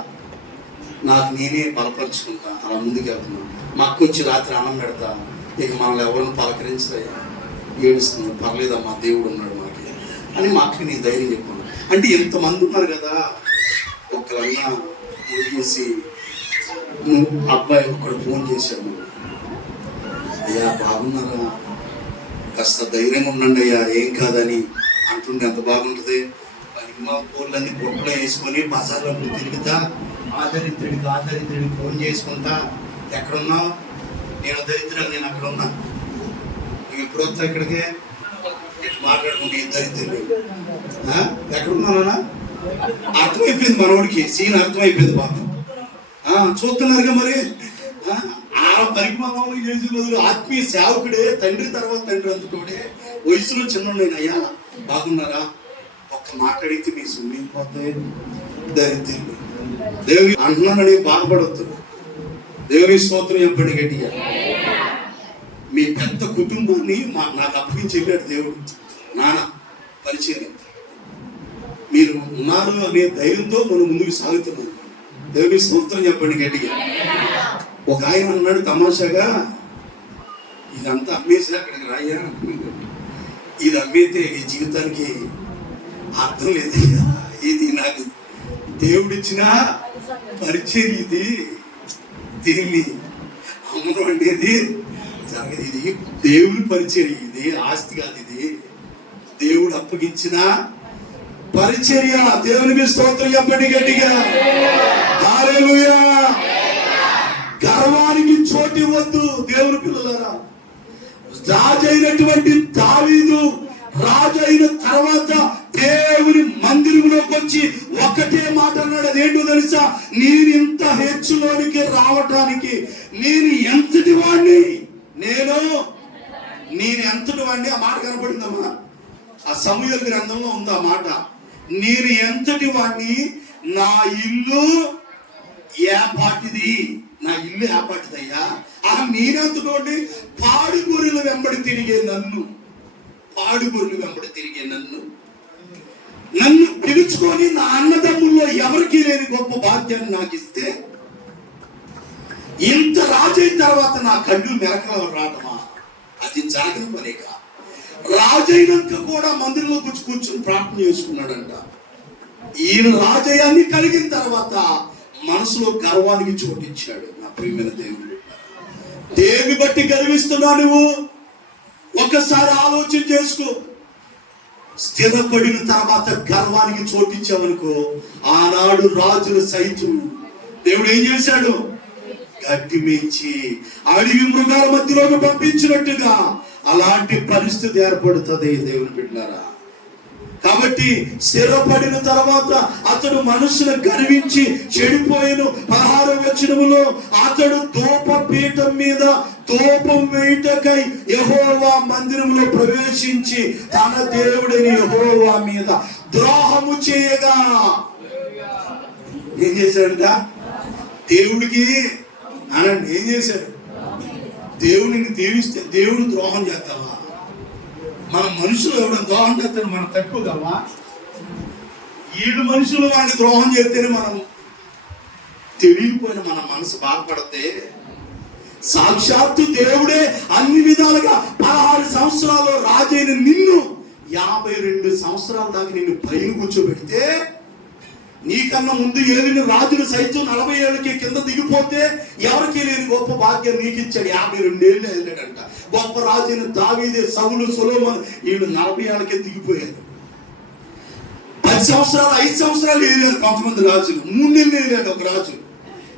నాకు నేనే బలపరుచుకుంటా, అలా ముందుకు వెళ్తున్నాను. మా అక్క వచ్చి రాత్రి అన్నం పెడతా, ఇక మనల్ని ఎవరిని పలకరించదయ్యా, ఏడుస్తున్నాడు, పర్లేదమ్మా దేవుడు ఉన్నాడు మనకి అని మా అక్కకి నేను ధైర్యం చెప్పుకున్నాను. అంటే ఎంతమంది ఉన్నారు కదా, ఒక్కరన్నా చేసి అబ్బాయి ఒక్కడు ఫోన్ చేశాడు, అయ్యా బాగున్నారా, కాస్త ధైర్యంగా ఉండండి అయ్యా, ఏం కాదని అంటుండే. ఎంత బాగుంటుంది. మా కోళ్ళన్నీ బొట్టలో వేసుకొని బజార్లో తిరుగుతా, ఆదరిద్రుడికి ఫోన్ చేసుకుంటా, ఎక్కడున్నావు, నేను దరిద్రుడు, నేను అక్కడ ఉన్నా, నువ్వు ఎప్పుడు వస్తా ఇక్కడికి మాట్లాడుకుంటే ఈ దరిద్రుడు ఎక్కడున్నానా అర్థమైపోయింది. మనోడికి సీన్ అర్థమైపోయింది బాబు. చూస్తున్నారుగా మరి. ఆ పరిమాణంలో చేసే బదులు ఆత్మీయ సేవకుడే, తండ్రి తర్వాత తండ్రి అందుకోడే, వయసులో చిన్నోడైన అయ్యా బాగున్నారా, ఒక్క మాట అడిగితే మీ సుమ్మి పోతాయి దరిద్రులు. దేవుని అంటున్నానని బాధపడద్దు. దేవుని స్తోత్రం చెప్పండి గట్టిగా. మీ పెద్ద కుటుంబాన్ని నాకు అప్పగించి చెప్పాడు దేవుడు. నాన్న పరిచయం మీరు ఉన్నారు అనే ధైర్యంతో మనం ముందుకు సాగుతున్నాం. దేవుని స్తోత్రం చెప్పండి గట్టిగా. ఒక ఆయన అన్నాడు తమాషాగా, ఇదంతా అమ్మేసి అక్కడికి రాయ్యా, ఇది అమ్మేతే ఈ జీవితానికి అర్థం లేదు, ఇది నాకు దేవుడిచ్చిన పరిచయం, ఇది దీన్ని అమ్మడం అనేది జరగదు, ఇది దేవుడి పరిచర్య, ఇది ఆస్తి కాదు, ఇది దేవుడు అప్పగించిన పరిచర్య. దేవునికి స్తోత్రం చెప్పండి గట్టిగా. హల్లెలూయా. గర్వానికి చోటు ఇవ్వద్దు దేవుని పిల్లలారా. రాజైనటువంటి దావీదు రాజు అయిన తర్వాత దేవుని మందిరంలోకి వచ్చి ఒకటే మాట అన్నాడు. అదేంటో తెలుసా? నేను ఇంత హెచ్చులోనికి రావటానికి నేను ఎంతటి వాడిని, నేను ఎంతటి వాడిని. ఆ మాట కనపడిందమ్మా, ఆ సమూయేలు గ్రంథంలో ఉంది ఆ మాట. నేను ఎంతటి వాడిని, నా ఇల్లు ఏపాటిది, నా ఇల్లు ఏపాటిదయ్యా. నేనెంతటి పాడుగొర్రెలు వెంబడి తిరిగే నన్ను, పాడుగొర్రెలు వెంబడి తిరిగే నన్ను పిలుచుకొని నా అన్నదమ్ముల్లో ఎవరికి లేని గొప్ప భాగ్యాన్ని నాకు ఇస్తే, ఇంత రాజైన తర్వాత నా కళ్ళు మెరకలు రావటమా, అది జరగని పనిక. రాజైనాక కూడా మందిరంలో కూర్చొని ప్రార్థన చేసుకున్నాడంట. ఈయన రాజయాన్ని కలిగిన తర్వాత మనసులో గర్వానికి చోటిచ్చాడు. నా ప్రియమైన దేవుడు, దేన్ని బట్టి గర్విస్తున్నావు నువ్వు? ఒక్కసారి ఆలోచన చేసుకో. స్థిరపడిన తర్వాత గర్వానికి చోటిచ్చావనుకో, ఆనాడు రాజుల సైతం దేవుడు ఏం చేశాడు? గడ్డి మేచి అడవి మృగాల మధ్యలోకి పంపించినట్టుగా అలాంటి పరిస్థితి ఏర్పడుతుంది దేవుని బిడ్డలారా. కాబట్టి స్థిరపడిన తర్వాత అతడు మనసును గర్వించి చెడిపోయిన 16వ వచనములో అతడు ధూపపీఠం మీద ధూపం వేయుటకై యెహోవా మందిరంలో ప్రవేశించి తన దేవుడైన యెహోవా మీద ద్రోహము చేయగా. ఏం చేశాడంట? దేవుడికి అనండి, ఏం చేశాడు? దేవుడిని దీవిస్తే దేవుడు ద్రోహం చేస్తావా? మన మనుషులు ఎవరైనా ద్రోహం చేస్తే మనం తట్టుకోగలమా? ఈడు మనుషులు మనకి ద్రోహం చేస్తేనే మనం తెలియకపోయిన మన మనసు బాధపడితే, సాక్షాత్తు దేవుడే అన్ని విధాలుగా 16 సంవత్సరాలు రాజైన నిన్ను 52 సంవత్సరాల దాకా నిన్ను పైన కూర్చోబెడితే, నీకన్నా ముందు ఏలిన రాజులు సైతం 40 ఏళ్ళకి కింద దిగిపోతే ఎవరికి లేని గొప్ప భాగ్యం నీకు ఇచ్చాడు. 52 ఏళ్ళు వెళ్ళాడంట. గొప్ప రాజుని దావీదే, సౌలు, సొలొమోను వీళ్ళు 40 ఏళ్ళకే దిగిపోయారు. 10 సంవత్సరాలు 5 సంవత్సరాలు ఏలాడు కొంతమంది రాజులు, 3 నెలలు ఏలాడు ఒక రాజు.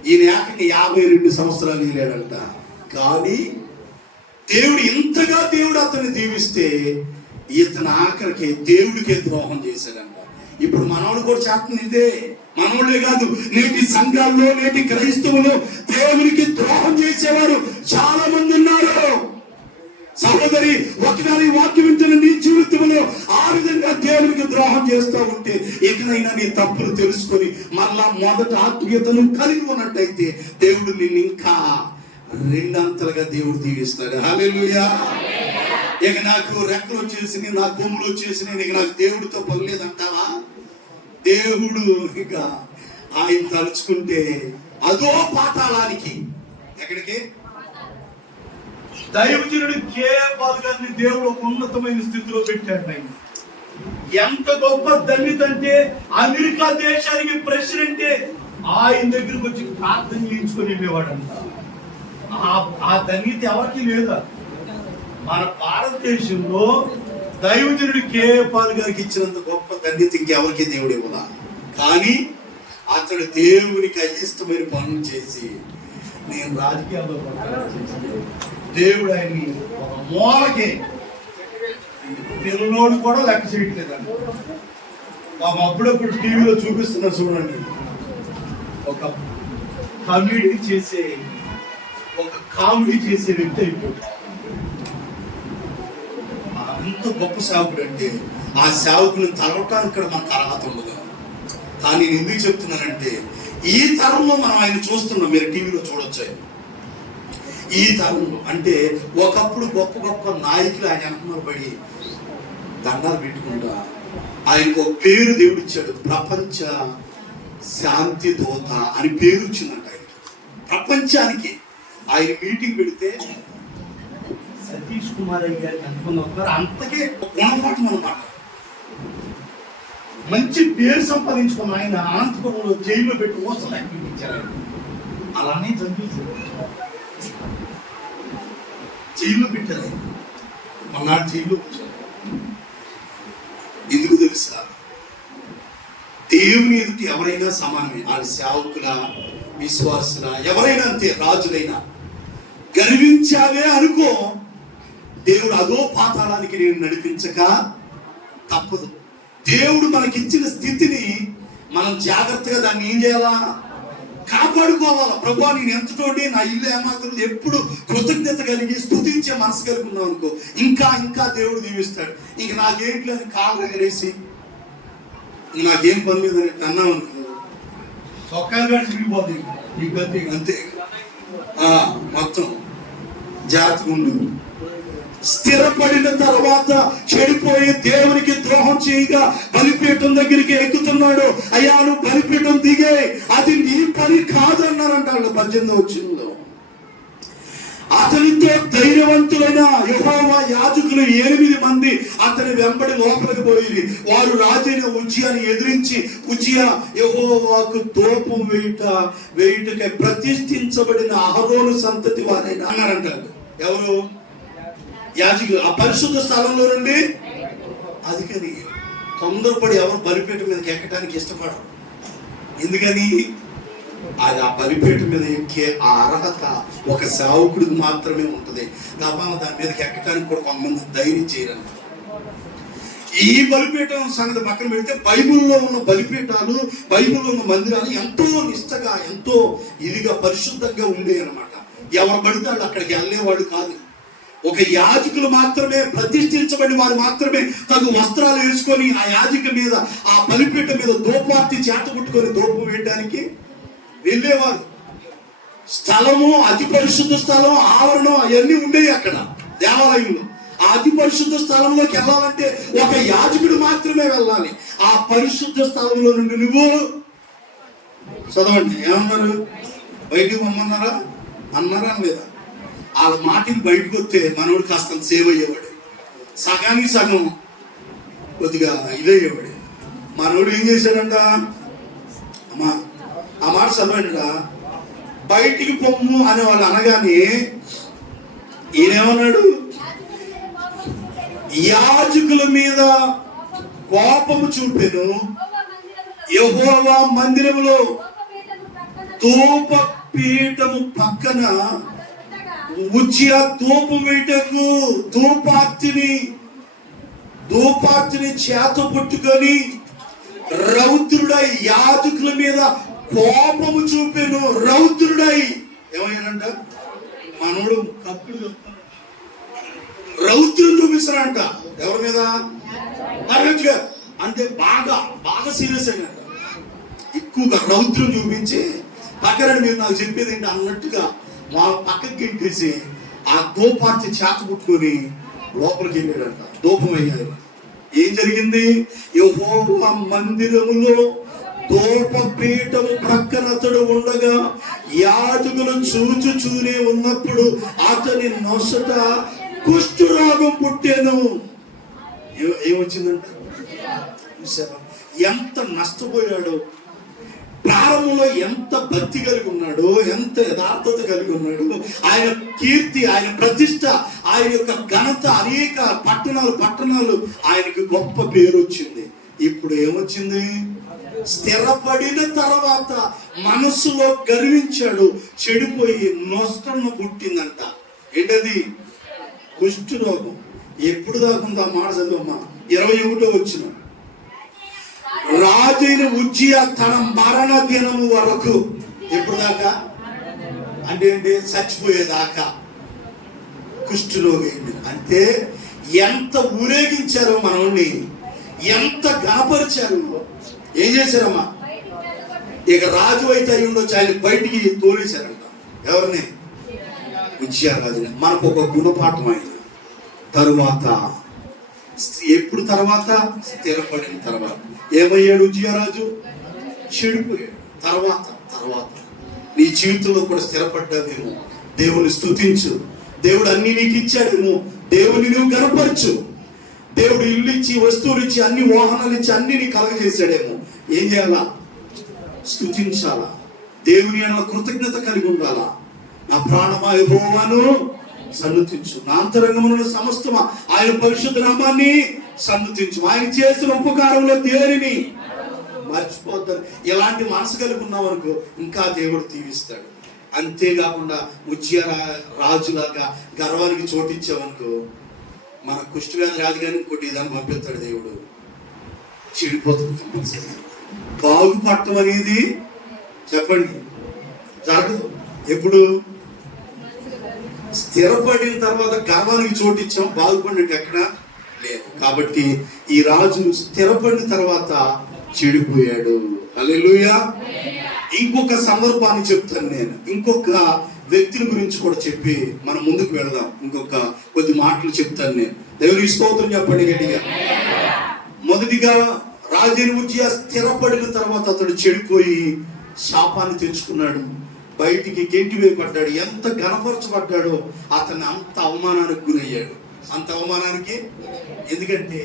ఈయన ఏకంగా 52 సంవత్సరాలు ఏలాడంట. కానీ దేవుడు ఇంతగా అతన్ని దీవిస్తే ఇతను ఆఖరికి దేవుడికే ద్రోహం చేశాడంట. ఇప్పుడు మనోడు కూడా చేస్తుంది ఇదే. మనోళ్ళే కాదు, నేటి సంఘాల్లో, నేటి క్రైస్తవులు దేవునికి ద్రోహం చేసేవారు చాలా మంది ఉన్నారు. సహోదరి, ఒకసారి వాక్యం వింటున్న నీ జీవితంలో ఆ విధంగా దేవునికి ద్రోహం చేస్తూ ఉంటే, ఇకనైనా నీ తప్పులు తెలుసుకొని మళ్ళా మొదట ఆత్మీయతను కలిగి ఉన్నట్టయితే దేవుడు నిన్ను ఇంకా 2 అంతలుగా దేవుడు దీవిస్తాడు. హల్లెలూయా. ఇక నాకు రెక్కలు వచ్చేసి, నా కొమ్ములు వచ్చేసి, ఇక నాకు దేవుడితో పని లేదంటావా? దేవుడు ఇక ఆయన తలుచుకుంటే అదో పాతాళానికి, ఎక్కడికి? దైవజనుడు కేపాల్ గారిని దేవుడు ఒక ఉన్నతమైన స్థితిలో పెట్టాడు. ఆయన ఎంత గొప్ప ధన్యత అంటే, అమెరికా దేశానికి ప్రెసిడెంటే ఆయన దగ్గరకు వచ్చి ప్రార్థన చేయించుకొని వెళ్ళేవాడంట. ఆ ధన్యత ఎవరికి లేదా? మన భారతదేశంలో దైవజనుడు కేపాల్ గారికి ఇచ్చినంత గొప్ప ధన్యత ఇంకెవరికి దేవుడు ఇవ్వలా. కానీ అతడు దేవునికి అయిష్టమైన పనులు చేసి, నేను రాజకీయాల్లో దేవుడు ఆయన్ని ఒక మూలకి, పిల్లలోడు కూడా లెక్క చేయట్లేదండి. అప్పుడప్పుడు టీవీలో చూపిస్తున్నారు చూడండి, ఒక కామెడీ చేసే వ్యక్తి అయిపోయాడు. అంత గొప్ప సేవకుడు అంటే ఆ సేవకుని తలవటానికి ఇక్కడ మనకు అర్హత ఉండదు. కానీ నేను ఎందుకు చెప్తున్నానంటే ఈ తరంలో మనం ఆయన చూస్తున్నాం. మీరు టీవీలో చూడొచ్చు. ఈ తరంలో అంటే ఒకప్పుడు గొప్ప గొప్ప నాయకులు ఆయన వెనకమాల పడి దండాలు పెట్టుకుంటా ఆయనకు ఒక పేరు దేవుడు ఇచ్చాడు. ప్రపంచ శాంతి దూత అని పేరు వచ్చిందంట ఆయన. ప్రపంచానికి ఆయన మీటింగ్ పెడితే సతీష్ కుమార్ అయ్య గారికి అనుకున్న అంతకే గుణపాఠం అన్నమాట. మంచి పేరు సంపాదించుకున్న ఆయన అనంతపురంలో జైల్లో పెట్టి మోసం ఇచ్చారు. అలానే చంపించారు, జైల్లో పెట్టారు. మన్నాడు జైల్లో వచ్చారు. ఎందుకు తెలుసా? దేవుని ఎదుటి ఎవరైనా సమానమే. వాళ్ళ సేవకుల, విశ్వాసుల, ఎవరైనా అంతే. రాజులైనా గర్వించావే అనుకో, దేవుడు అదో పాతాళానికి నేను నడిపించక తప్పదు. దేవుడు మనకిచ్చిన స్థితిని మనం జాగ్రత్తగా దాన్ని ఏం చేయాలా? కాపాడుకోవాలా. ప్రభువా నేను ఎంతటోటి, నా ఇల్లు ఏమాత్రం, ఎప్పుడు కృతజ్ఞత కలిగి స్తుతించే మనసు కలిగి ఉన్నాం అనుకో, ఇంకా ఇంకా దేవుడు దీవిస్తాడు. ఇంక నాకేంటి లేదు కాళ్ళు ఎగరేసి నాకేం పని లేదని అన్నాం అనుకో, చొక్కాలు కాడి తిరిగిపోతుంది ఈ గతి. అంతే, మొత్తం జాగ్రత్తగా ఉండు. స్థిరపడిన తర్వాత చెడిపోయి దేవునికి ద్రోహం చేయగా బలిపీఠం దగ్గరికి ఎక్కుతున్నాడు. అయ్యా నువ్వు బలిపీఠం దిగే, అది నీ పని కాదు అన్నారంట వాళ్ళు 18వ వచనంలో. అతనితో ధైర్యవంతులైన యెహోవా యాజకులు 8 మంది అతని వెంబడి లోపలికి పోయి వారు రాజైన ఉజ్జియాని ఎదిరించి, ఉజ్జియా యెహోవాకు ధూపం వేయుటకై ప్రతిష్ఠించబడిన అహరోను సంతతి వారైనా అన్నారంట. ఎవరు? యాజకులు. ఆ పరిశుద్ధ స్థలంలో నుండి. అందుకని తొందరపడి ఎవరు బలిపీఠం మీదకి ఎక్కడానికి ఇష్టపడరు. ఎందుకని? అది ఆ బలిపీఠం మీద ఎక్కే ఆ అర్హత ఒక సేవకుడికి మాత్రమే ఉంటుంది. తప్ప దాని మీదకి ఎక్కడానికి కూడా కొంతమంది ధైర్యం చేయరంట. ఈ బలిపీఠం సంగతి పక్కన పెడితే బైబిల్లో ఉన్న బలిపీఠాలు, బైబిల్లో ఉన్న మందిరాలు ఎంతో నిష్టగా, ఎంతో ఇదిగా పరిశుద్ధంగా ఉండేవి అనమాట. ఎవరు పడితే వాళ్ళు అక్కడికి వెళ్ళేవాడు కాదు. ఒక యాజకులు మాత్రమే, ప్రతిష్ఠించబడిన వారు మాత్రమే తగు వస్త్రాలు వేసుకొని ఆ యాజక మీద, ఆ బలిపీఠం మీద ధూపార్తి చేతబుట్టుకొని ధూపం వేయడానికి వెళ్ళేవారు. స్థలము, అతి పరిశుద్ధ స్థలం, ఆవరణం అవన్నీ ఉండేవి అక్కడ దేవాలయంలో. ఆ అతి పరిశుద్ధ స్థలంలోకి వెళ్ళాలంటే ఒక యాజకుడు మాత్రమే వెళ్ళాలి. ఆ పరిశుద్ధ స్థలంలో నుండి నువ్వు చదవండి. ఏమన్నారు? బయటికి పొమ్మన్నారా? అన్నారా లేదా? వాళ్ళ మాటలు బయటకు వస్తే మనోడు కాస్త సేవ్ అయ్యేవాడు, సగానికి సగం కొద్దిగా ఇదయ్యేవాడు. మనోడు ఏం చేశాడంట? అమ్మా ఆ మాట చదవండిరా, బయటికి పొమ్ము అనే వాళ్ళు అనగానే ఈయనేమన్నాడు? యాజకుల మీద కోపము చూపెను, యెహోవా మందిరములో ధూపపీఠము పక్కన ఉజ్జియా ధూపం వేయటకు ధూపార్తిని చేత పట్టుకొని రౌద్రుడై యాజకుల మీద కోపము చూపెను. రౌద్రుడై ఏమయ్యాడంట? మనోడు కప్పుడు రౌద్రం చూపిస్తాడంట. ఎవరి మీద? అంటే బాగా బాగా సీరియస్ అయినట్ట. ఎక్కువగా రౌద్రం చూపించి పక్కన మీరు నాకు చెప్పేది ఏంటి అన్నట్టుగా వాళ్ళ పక్కకి గెంటేసి ఆ ధూపార్తి చేత పుట్టుకొని లోపలికి వెళ్ళాడంట. ధూపం అయ్యాడు. ఏం జరిగింది? యెహోవా మందిరములో ధూపపీఠము ప్రక్కన అతడు ఉండగా యాజకులు చూచుచూనే ఉన్నప్పుడు అతని నొసట కుష్ఠరోగం పుట్టెను. ఏమొచ్చిందంట? ఎంత నష్టపోయాడో. ప్రారంభంలో ఎంత భక్తి కలిగి ఉన్నాడు, ఎంత యథార్థత కలిగి ఉన్నాడు. ఆయన కీర్తి, ఆయన ప్రతిష్ట, ఆయన యొక్క ఘనత, అనేక పట్టణాలు ఆయనకి గొప్ప పేరు వచ్చింది. ఇప్పుడు ఏమొచ్చింది? స్థిరపడిన తర్వాత మనసులో గర్వించాడు, చెడిపోయి నొష్టను పుట్టిందంట. ఏంటది? కుష్ఠరోగం. ఎప్పుడు దాకుందో ఆ మాట చదువమ్మా. 21వ వచనం. రాజైన ఉజ్జియా తన మరణ దినము వరకు, ఎప్పుడు దాకా? అంటే ఏంటి? చచ్చిపోయేదాకా కుష్ఠరోగి అయింది. అంటే ఎంత ఊరేగించారో మనల్ని, ఎంత గణపరిచారు. ఏం చేశారమ్మా? ఇక రాజు అయితే అయి ఉండొచ్చు, ఆయన బయటికి తోలేశారంట. ఎవరిని? ఉజ్జియారాజుని. మనకు ఒక గుణపాఠం ఆయన. తరువాత ఎప్పుడు? తర్వాత స్థిరపడిన తర్వాత ఏమయ్యాడు ఉజ్జియారాజు? చెడిపోయాడు. తర్వాత నీ జీవితంలో కూడా స్థిరపడ్డావేమో, దేవుని స్తుతించు. దేవుడు అన్ని నీకు ఇచ్చాడేమో, దేవుని నువ్వు గణపరచు. దేవుడు ఇల్లు ఇచ్చి, వస్తువులు ఇచ్చి, అన్ని వాహనాలు ఇచ్చి, అన్ని నీకు కలగజేశాడేమో. ఏం చేయాలా? స్తుతించాలా. దేవుని అన్న కృతజ్ఞత కలిగి ఉండాలా. నా ప్రాణమా యెహోవాను సన్నుతించు, నా అంతరంగమున సమస్తమా ఆయన పరిశుద్ధ నామాన్ని సన్నుతించు. ఆయన చేసిన ఉపకారంలో దేనిని మర్చిపోతారు. ఇలాంటి మనసు కలిగి ఉన్నామనుకో, ఇంకా దేవుడు దీవిస్తాడు. అంతేకాకుండా రాజులాగా గర్వానికి చోటించామనుకో, మన కుష్ఠవ్యాధి రాదు కానీ ఇంకోటి ఏదైనా పంపిస్తాడు దేవుడు. చెడిపోతుంది కంపల్సరీ. బాగుపడటం అనేది చెప్పండి జరగదు. ఎప్పుడు? స్థిరపడిన తర్వాత గర్వానికి చోటిచ్చాం, బాగుపడినట్టు ఎక్కడ లేదు. కాబట్టి ఈ రాజు స్థిరపడిన తర్వాత చెడిపోయాడు. హల్లెలూయా. ఇంకొక సందర్భాన్ని చెప్తాను నేను, ఇంకొక వ్యక్తిని గురించి కూడా చెప్పి మనం ముందుకు వెళదాం. ఇంకొక కొద్ది మాటలు చెప్తాను నేను. దేవుని స్తోత్రం చెప్పండి గట్టిగా. మొదటిగా రాజైన ఉజ్జియా స్థిరపడిన తర్వాత అతడు చెడిపోయి శాపాన్ని తెచ్చుకున్నాడు. బయటికి గెంటి వేయబడ్డాడు. ఎంత గణపరచబడ్డాడో అతను అంత అవమానానికి గురయ్యాడు. అంత అవమానానికి. ఎందుకంటే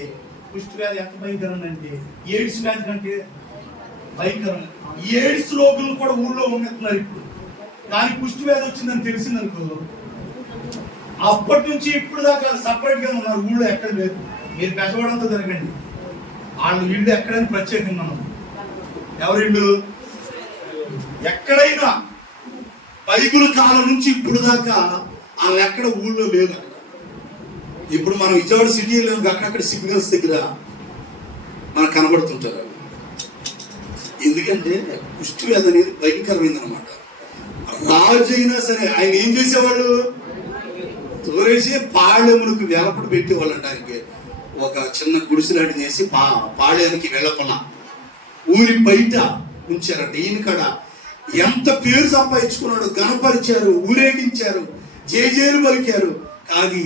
కుష్ఠవ్యాధి ఎంత భయంకరం అంటే, ఎయిడ్స్ వ్యాధి కంటే భయంకరం. ఎయిడ్స్ రోగులు కూడా ఊళ్ళో ఉన్నట్టున్నారు ఇప్పుడు. కానీ కుష్ఠవ్యాధి వచ్చిందని తెలిసిందనుకో, అప్పటి నుంచి ఇప్పుడు దాకా సపరేట్ గా ఉన్నారు. ఊళ్ళో ఎక్కడ లేదు. మీరు పెద్దవాడంతా జరగండి, వాళ్ళు ఇల్లు ఎక్కడైనా ప్రత్యేకంగా ఉన్నారు. ఎవరిళ్ళు? ఎక్కడైనా బైబిల్ కాలం నుంచి ఇప్పుడు దాకా వాళ్ళు ఎక్కడ ఊళ్ళో లేదు. ఇప్పుడు మనం విజయవాడ సిటీలో అక్కడక్కడ సిగ్నల్స్ దగ్గర మనకు కనబడుతుంటారు. ఎందుకంటే కుష్ఠవ్యాధి అనేది భయంకరమైంది అనమాట. రాజు అయినా సరే ఆయన ఏం చేసేవాళ్ళు? తోరేసి పాళెములకు వెలపడి పెట్టేవాళ్ళు అంట. ఆయనకి ఒక చిన్న గుడిసెలాంటిది వేసి పాళెనికి వెళ్ళకుండా ఊరి బయట ఉంచారంట. ఈయన కాడ ఎంత పేరు సంపాదించుకున్నాడు. గణపరిచారు, ఊరేగించారు, జేజేలు పలికారు. కానీ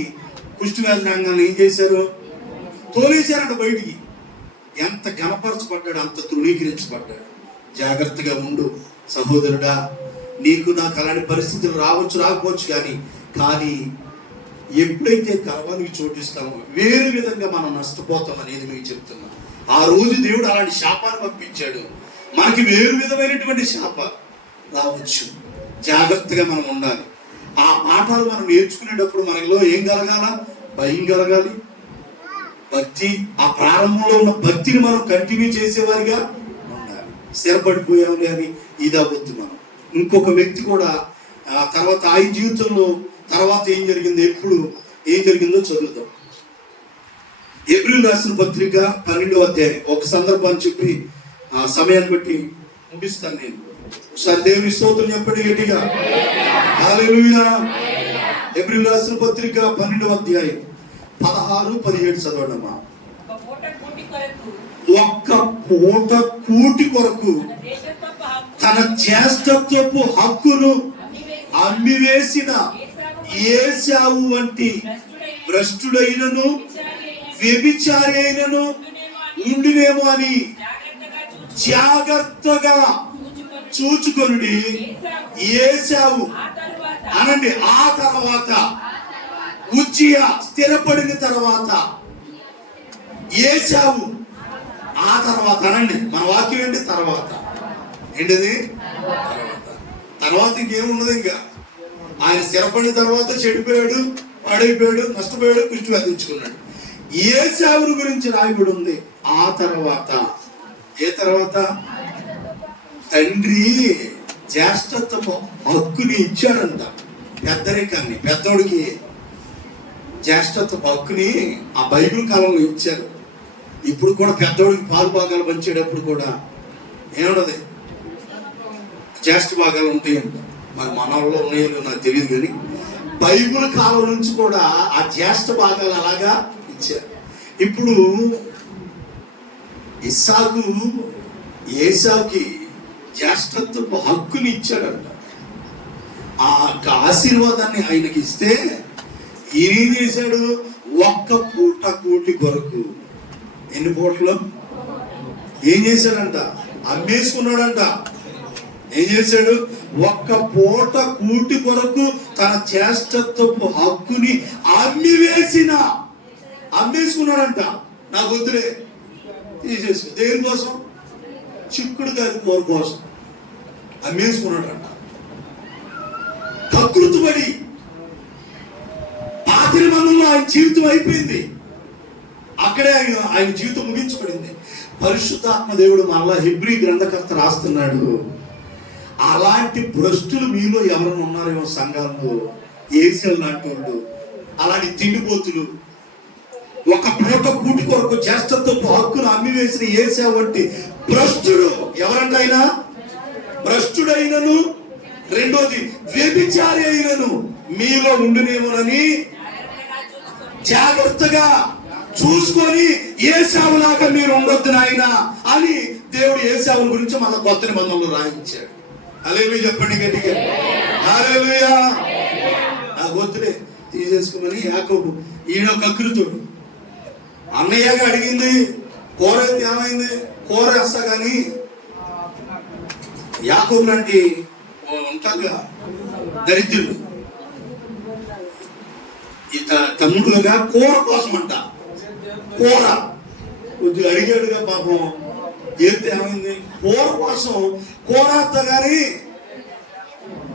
కుష్ఠవ్యాధి రంగాన్ని ఏం చేశారు? తోలేశారంట బయటికి. ఎంత గణపరచబడ్డాడు, అంత తృణీకరించబడ్డాడు. జాగ్రత్తగా ఉండు సహోదరుడా. నీకు నాకు అలాంటి పరిస్థితులు రావచ్చు, రాకపోవచ్చు. కానీ ఎప్పుడైతే గర్వానికి చోటిస్తామో వేరే విధంగా మనం నష్టపోతాం అనేది మీకు చెప్తున్నా. ఆ రోజు దేవుడు అలాంటి శాపాన్ని పంపించాడు. మనకి వేరు విధమైనటువంటి శాప రావచ్చు. జాగ్రత్తగా మనం ఉండాలి. ఆ పాఠాలు మనం నేర్చుకునేటప్పుడు మనలో ఏం కలగాల? భయం కలగాలి, భక్తి. ఆ ప్రారంభంలో ఉన్న భక్తిని మనం కంటిన్యూ చేసేవారిగా ఉండాలి. స్థిరపడిపోయామని అని ఇది అవ్వద్దు మనం. ఇంకొక వ్యక్తి కూడా తర్వాత ఆయన జీవితంలో తర్వాత ఏం జరిగిందో, ఎప్పుడు ఏం జరిగిందో చదువుతాం. హెబ్రీయులకు రాసిన పత్రిక 12వ అధ్యాయం. ఒక సందర్భాన్ని చెప్పి ఆ సమయాన్ని బట్టి ముగిస్తాను నేను. ఒకసారి దేవుని స్తోత్రం చెప్పండి గట్టిగా. హల్లెలూయా. హెబ్రీయులకు రాసిన పత్రిక 12వ అధ్యాయం 16, 17 చదవడమా. ఒక్క పూట కూటి కొరకు తన జ్యేష్ఠత్వపు హక్కును అమ్మివేసిన ఏశావు వంటి భ్రష్టుడైనను వ్యభిచారి అయినను ఉండినేమో అని జాగ్రత్తగా చూచుకొనుడి. ఏశావు అనండి. ఆ తర్వాత ఉజ్జియా స్థిరపడిన తర్వాత ఏశావు ఆ తర్వాత అనండి. మన వాక్యం ఏంటి? తర్వాత ఏంటిది? తర్వాత ఇంకేమున్నది? ఇంకా ఆయన స్థిరపడిన తర్వాత చెడిపోయాడు, పాడైపోయాడు, నష్టపోయాడు, కుష్ఠవ్యాధి తెచ్చుకున్నాడు. ఏశావుని గురించి రాయబడి ఉంది. ఆ తర్వాత ఏ తర్వాత? తండ్రి జ్యేష్ఠత్వపు హక్కుని ఇచ్చాడంట. పెద్దరికాన్ని, పెద్దోడికి జ్యేష్ఠత్వపు హక్కుని ఆ బైబిల్ కాలంలో ఇచ్చారు. ఇప్పుడు కూడా పెద్దోడికి పాలు భాగాలు పంచేటప్పుడు కూడా ఏముండదు, జ్యేష్ఠ భాగాలు ఉంటాయంట. మరి మన వాళ్ళు ఉన్నాయో నాకు తెలియదు, కానీ బైబిల్ కాలం నుంచి కూడా ఆ జ్యేష్ఠ భాగాలు అలాగా ఇచ్చారు. ఇప్పుడు ఇస్సాకు ఏసావుకి జ్యేష్ఠత్వపు హక్కుని ఇచ్చాడంట. ఆ ఆశీర్వాదాన్ని ఆయనకి ఇస్తే ఈయన ఏం చేశాడు? ఒక్క పూట కూటి కొరకు, ఎన్ని పూటలు ఏం చేశాడంట? అమ్మేసుకున్నాడంట. ఏం చేశాడు? ఒక్క పూట కూటి కొరకు తన జ్యేష్ఠత్వపు హక్కుని అమ్మేసుకున్నాడంట. నాకు వద్దులే తీసేసి, దేనికోసం? చిక్కుడు కాదు కూర కోసం అమ్మేసుకున్నాడంట. కకృతిపడి పాతిరి మందులో ఆయన జీవితం అయిపోయింది. అక్కడే ఆయన జీవితం ముగించబడింది. పరిశుద్ధాత్మ దేవుడు మళ్ళా హెబ్రీ గ్రంథకర్త రాస్తున్నాడు, అలాంటి భ్రష్టులు మీలో ఎవరైనా ఉన్నారేమో సంఘాల్లో, ఏసేలు లాంటి వాళ్ళు, అలాంటి తిండిపోతులు, ఒక పూట కూటి కొరకు జ్యేష్ఠత్వపు హక్కును అమ్మివేసిన ఏసేవు వంటి భ్రష్టుడు. ఎవరంటే ఆయన భ్రష్టుడైనను, రెండోది వ్యభిచారి అయినను మీలో ఉండునేమోనని జాగ్రత్తగా చూసుకొని ఏసావులాగా మీరు ఉండొద్దు నాయన అని దేవుడు ఏసావు గురించి మళ్ళీ కొత్త నిబంధనలు రాయించాడు. హల్లెలూయా చెప్పండి గట్టిగా, హల్లెలూయా. ఆ గొత్తులే తీసేసుకోమని యాకోబు, ఈయన కకృతుడు. అన్నయ్యగా అడిగింది కూర అయితే ఏమైంది? కూర వేస్తా కానీ యాకోబు లాంటి ఉంటారుగా దరిద్రుడు, తమ్ముడుగా కూర కోసం అంట, కూర కొద్దిగా అడిగాడుగా పాపం. ఏది ఏమైంది? కూర కోసం కూర వేస్తా కానీ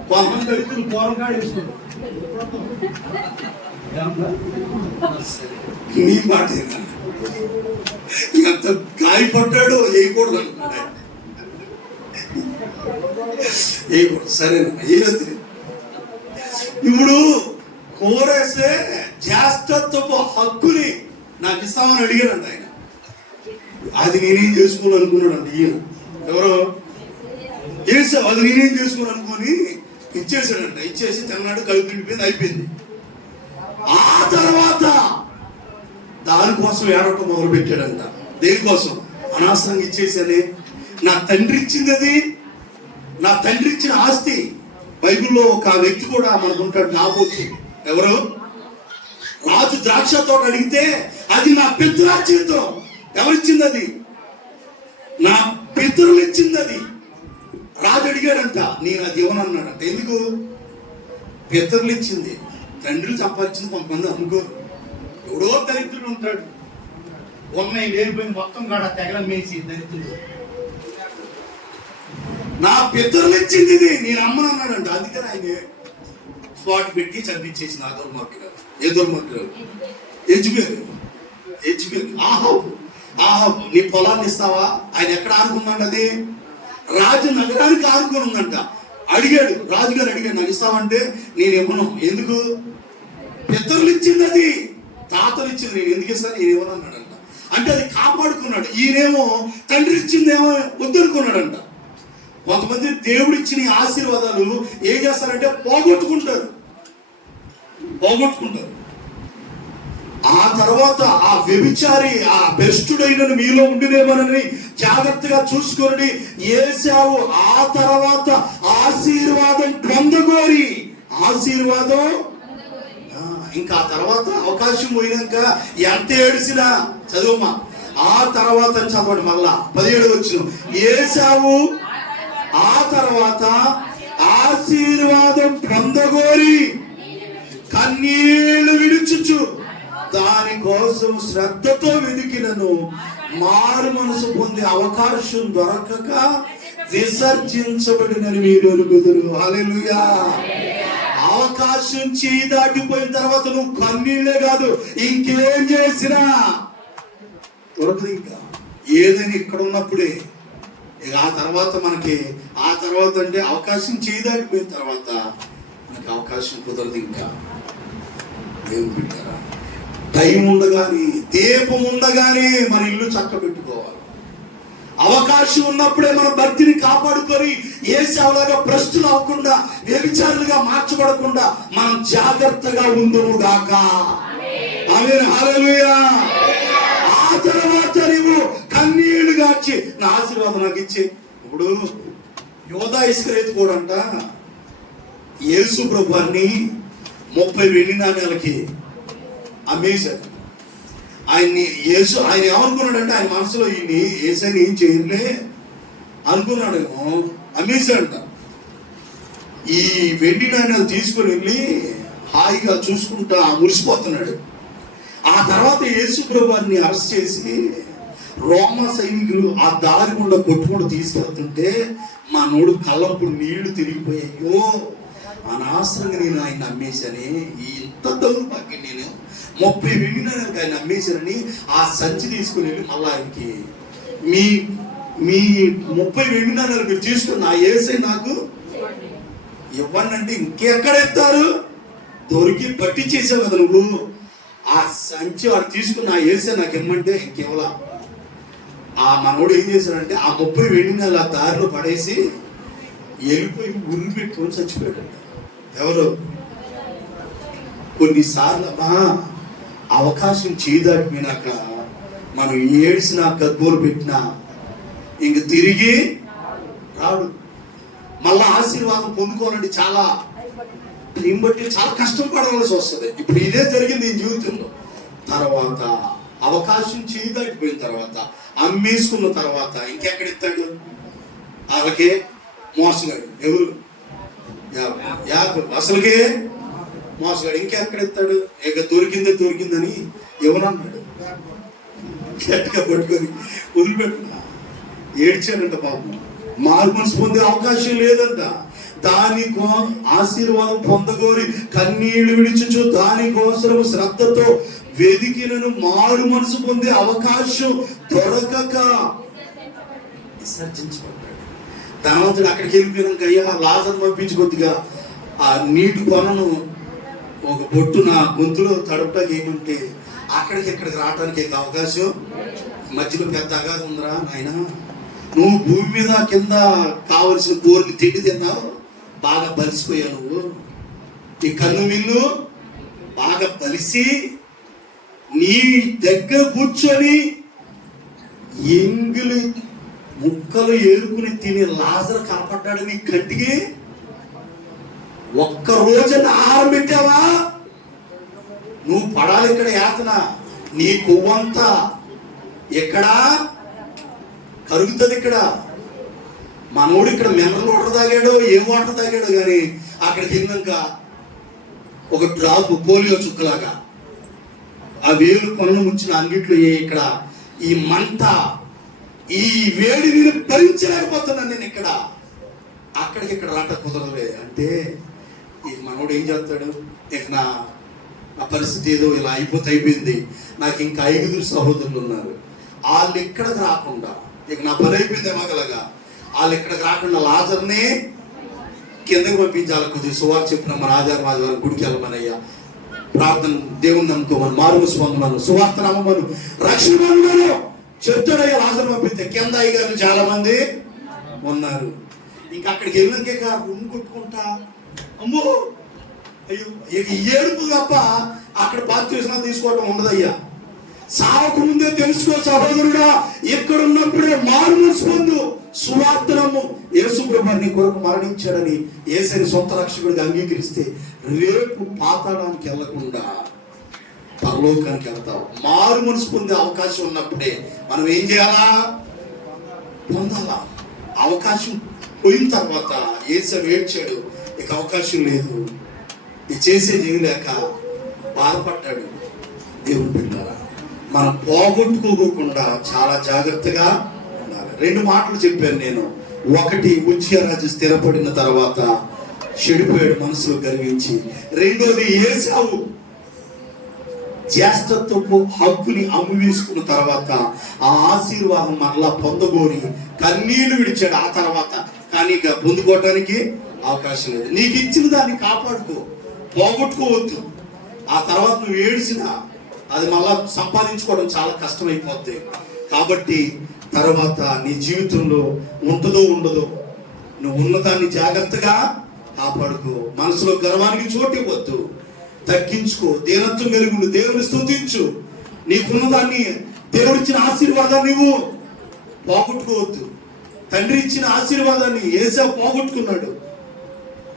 కొంతమంది దరిద్రులు కూరగా వేసుకుంటారు. నీ మాట ఎంత గాయపడ్డాడో వేయకూడదు అనుకున్నాడు. వేయకూడదు, సరేనా? ఏది ఇప్పుడు కోరేస్తే జ్యేష్ఠత్వపు హక్కుని నాకు ఇస్తామని అడిగాడంట ఆయన. అది నేనేం చేసుకోవాలి అనుకున్నాడంట ఈయన. ఎవరో ఏసావు, అది నేనేం చేసుకోవాలి అనుకొని ఇచ్చేసాడంట. ఇచ్చేసి తిన్నాడు, కడుపు నిండిపోయింది, అయిపోయింది. ఆ తర్వాత దానికోసం ఏడవటం మొదలు పెట్టాడంట. దేనికోసం? అనవసరంగా ఇచ్చేసానే, నా తండ్రి ఇచ్చింది, అది నా తండ్రి ఇచ్చిన ఆస్తి. బైబిల్లో ఒక వ్యక్తి కూడా మనకు ఉంటాడు, నాబోతు. ఎవరు? రాజు ద్రాక్ష తోట అడిగితే అది నా పితృరాజ్యంతో. ఎవరిచ్చింది? అది నా పితరులు ఇచ్చింది. అది రాజు అడిగాడంట, నేను అది ఇవ్వనన్నాడంట. ఎందుకు? పితరులు ఇచ్చింది. తండ్రులు సంపాదించింది కొంతమంది అనుకోరు. ఎవడో దరిద్రుడు ఉంటాడు, ఉన్నాయి లేనిపోయింది మొత్తం కూడా తెగల మేసి దరిద్రుడు. నా పితరులు ఇచ్చింది ఇది, నేను అమ్మను అన్నాడంట. అందుకని ఆయన స్పాట్ పెట్టి చంపించేసిన ఆ దుర్మార్గులు. ఏ దుర్మార్గులు? యెజ్బేలు. ఆహాబు నీ పొలాన్ని ఇస్తావా? ఆయన ఎక్కడ ఆనుకుందంట? అది రాజు నగరానికి ఆనుకుని ఉందంట. అడిగాడు, రాజుగారు అడిగాడు, నాకు ఇస్తావంటే నేను ఇవ్వను. ఎందుకు? పితరులు ఇచ్చింది, అది తాతలు ఇచ్చింది, నేను ఎందుకు ఇస్తాను, నేను ఇవ్వను అన్నాడంట. అంటే అది కాపాడుకున్నాడు. ఈయనేమో తండ్రి ఇచ్చిందేమో వద్దనుకున్నాడంట. కొంతమంది దేవుడు ఇచ్చిన ఆశీర్వాదాలు ఏం చేస్తారంటే పోగొట్టుకుంటారు. ఆ తర్వాత ఆ వ్యభిచారి, ఆ భ్రష్టుడైన మీలో ఉండినేమోనని జాగ్రత్తగా చూసుకొని ఏసావు ఆ తర్వాత ఆశీర్వాదం పొందగోరి, ఇంకా ఆ తర్వాత అవకాశం పోయినాక ఎంత ఏడిసినా, చదువుమా ఆ తర్వాత చదవండి మళ్ళా 17 వచ్చిన. ఏసావు ఆ తర్వాత ఆశీర్వాదం పొందగోరి కన్నీళ్లు విడుచుచు దానికోసం శ్రద్ధతో వెతికినను మారు మనసు పొందే అవకాశం దొరకక విసర్జించబడినని మీరు ఎరుగుదురు. హల్లెలూయా. అవకాశం చేయి దాటిపోయిన తర్వాత నువ్వు కన్నీళ్లే కాదు ఇంకేం చేసినా దొరకదు. ఇంకా ఏదైనా ఇక్కడ ఉన్నప్పుడే. ఇక ఆ తర్వాత అంటే అవకాశం చేయి దాటిపోయిన తర్వాత మనకి అవకాశం కుదరదు. ఇంకా ఏం పెట్టారా? టైం ఉండగానే, దీపం ఉండగానే మన ఇల్లు చక్క పెట్టుకోవాలి. అవకాశం ఉన్నప్పుడే మన భక్తిని కాపాడుకొని ఏశావులాగా భ్రష్టులు అవ్వకుండా, వ్యభిచారులుగా మార్చబడకుండా మనం జాగ్రత్తగా ఉందుము గాక. ఆమేన్, హల్లెలూయా. ఆ తర్వాత నీవు కన్నీళ్లు గార్చి నా ఆశీర్వాదం నాకు ఇచ్చి. ఇప్పుడు యోధా ఇస్కరియోతు కూడా అంట యేసు ప్రభువాన్ని 30 వెండి నాణ్యాలకి అమ్మేశాడు. ఆయన ఏమనుకున్నాడంటే, ఆయన మనసులో ఈయన ఏసైని ఏం చేయలే అనుకున్నాడేమో, అమ్మేశాడంట. ఈ వెండి నాణ్యాలు తీసుకుని వెళ్ళి హాయిగా చూసుకుంటా మురిసిపోతున్నాడు. ఆ తర్వాత యేసు ప్రభువాన్ని అరెస్ట్ చేసి రోమా సైనికులు ఆ దారి గుండా కొట్టుకుంటూ తీసుకెళ్తుంటే మా నోడు కళ్ళప్పుడు నీళ్లు తిరిగిపోయాయో, అనవసరంగా నేను ఆయన అమ్మేశానే, ఇంత దౌర్భాగ్యం, నేను 30 వెండి నాణ్యాలకు ఆయన అమ్మేశారని ఆ సంచి తీసుకుని వెళ్ళి మళ్ళీ ఆయనకి మీ 30 వెండి నాణ్యాలు మీరు తీసుకుని నా యేసే నాకు ఇవ్వండి అంటే ఇంకెక్కడ ఎత్తారు, దొరికి పట్టి చేసావు కదా నువ్వు. ఆ సంచి వాడు తీసుకుని నా యేసే నాకు ఇమ్మంటే ఇంకెవలా. ఆ మనోడు ఏం చేశాడంటే ఆ 30 వెండి నాణ్యాలు ఆ దారిలో పడేసి వెళ్ళిపోయి ఉరి పెట్టుకొని చచ్చిపోయాడు. ఎవరు? కొన్నిసార్లు అవకాశం చేయదాటిపోయినాక మనం ఏడ్చినా గగ్గోలు పెట్టినా ఇంక తిరిగి రాడు. మళ్ళా ఆశీర్వాదం పొందుకోవాలంటే చాలా దీన్ని బట్టి చాలా కష్టం పడవలసి వస్తుంది. ఇప్పుడు ఇదే జరిగింది ఈ జీవితంలో. తర్వాత అవకాశం చేయదాటిపోయిన తర్వాత, అమ్మేసుకున్న తర్వాత ఇంకెక్కడిస్తాడు? వాళ్ళకే మోసగాడు. ఎవరు? యాకోబు అసలుకే మోసగాడు. ఇంకెక్కడిస్తాడు? ఇక దొరికిందని ఎవరన్నాడు? గట్టిగా పట్టుకొని వదిలిపెట్టుకున్నా ఏడ్చాడంట పాపం. మారు మనసు పొందే అవకాశం లేదంట. దానికో ఆశీర్వాదం పొందగోరి కన్నీళ్లు విడిచుచు దానికోసం శ్రద్ధతో వెదికినను మారు మనసు పొందే అవకాశం దొరకక విసర్జించబడ్డాడు. ధనవంతుడు అక్కడికి వెళ్ళిపోయినాక అయ్యా లాజరు పంపించి కొద్దిగా ఆ నీటి కొనను ఒక బొట్టు నా గొంతులో తడపడానికి ఏమంటే ఇక్కడికి రావడానికి అవకాశం, మధ్యలో పెద్ద అగాధం ఉందిరా నాయన, నువ్వు భూమి మీద కింద కావలసిన కోరిని తిండి తిన్నావు, బాగా బలిసిపోయావు, నువ్వు నీ కన్ను మిన్ను బాగా బలిసి నీ దగ్గర కూర్చొని ఎంగిలి ముక్కలు ఏరుకుని తిని లాజరు కనపడ్డాడు నీ కంటికి. ఒక్క రోజున ఆహారం పెట్టావా? నువ్వు పడాలి ఇక్కడ యాతన, నీ కొవ్వంతా ఎక్కడా కరుగుతుంది. ఇక్కడ మనోడు ఇక్కడ మినరల్ వాటర్ తాగాడో ఏం వాటర్ తాగాడో కానీ అక్కడికి వెళ్ళాక ఒక డ్రాప్ పోలియో చుక్కలాగా ఆ వేలు కొనను ముంచిన అంగిట్లో ఇక్కడ ఈ మంట, ఈ వేడి నేను భరించలేకపోతున్నాను నేను ఇక్కడ. ఇక్కడ రాట కుదరలే అంటే ఈ మనోడు ఏం చేస్తాడు? ఇక నా పరిస్థితి ఏదో ఇలా అయిపోయింది, నాకు ఇంకా 5 సహోదరులు ఉన్నారు, వాళ్ళు ఇక్కడికి రాకుండా ఇక నా పని అయిపోయింది ఏమగలగా, వాళ్ళు ఇక్కడికి రాకుండా లాజర్ని కిందకి పంపించాలి. కొద్దిగా సువార్త చెప్పిన మన ఆదివారం గుడికి వెళ్ళమనయ్యా, ప్రార్థన దేవుని నమ్ముకోమని, మారుమనసు పొందమను, సువార్త నమ్మమను, రక్షణ పొందమను చెప్తాడయ్యా. లాజర్ పంపిస్తే కింద అయ్యగారు చాలా మంది ఉన్నారు. ఇంకా అక్కడికి వెళ్ళినాక రూమ్ కొట్టుకుంటా, అమ్మో అయ్యో ఇక ఏడుపు తప్ప అక్కడ బాప్తిస్మం తీసుకోవటం ఉండదయ్యా. సావకు ముందే తెలుసుకో సహోదరుడా, ఎక్కడున్నప్పుడే మారు మనసు పొందు, సువార్తనము. యేసు ప్రభువు నీ కొరకు మరణించాడని యేసుని సొంత రక్షకుడిగా అంగీకరిస్తే రేపు పాతాళానికి వెళ్లకుండా పరలోకానికి వెళ్తావు. మారు మనసు పొందే అవకాశం ఉన్నప్పుడే మనం ఏం చేయాలా? పొందాలా. అవకాశం పోయిన తర్వాత యేసు ఏడ్చాడు, ఇక అవకాశం లేదు, ఇది చేసేది ఏం లేక బాధపడ్డాడు. దేవుని బిడ్డలారా, మనం పోగొట్టుకోకుండా చాలా జాగ్రత్తగా ఉండాలి. 2 మాటలు చెప్పాను నేను. ఒకటి, ఉజ్జియారాజు స్థిరపడిన తర్వాత చెడిపోయాడు మనసులో గర్వించి. రెండోది, ఏశావు జ్యేష్ఠత్వపు హక్కుని అమ్మి వేసుకున్న తర్వాత ఆ ఆశీర్వాదం మరలా పొందగోరి కన్నీళ్లు విడిచాడు. ఆ తర్వాత కానీ ఇక పొందుకోవటానికి అవకాశం లేదు. నీకు ఇచ్చిన దాన్ని కాపాడుకో, పోగొట్టుకోవద్దు. ఆ తర్వాత నువ్వు ఏడిసినా అది మళ్ళా సంపాదించుకోవడం చాలా కష్టమైపోద్ది. కాబట్టి తర్వాత నీ జీవితంలో ఉంటుందో ఉండదో, నువ్వు ఉన్నదాన్ని జాగ్రత్తగా కాపాడుకో. మనసులో గర్వానికి చోటు ఇవ్వద్దు, తగ్గించుకో, దీనత్వం కలిగి దేవుని స్తుతించు. నీకున్నదాన్ని, దేవుడిచ్చిన ఆశీర్వాదాన్ని నువ్వు పోగొట్టుకోవద్దు. తండ్రి ఇచ్చిన ఆశీర్వాదాన్ని ఏసావు పోగొట్టుకున్నాడు,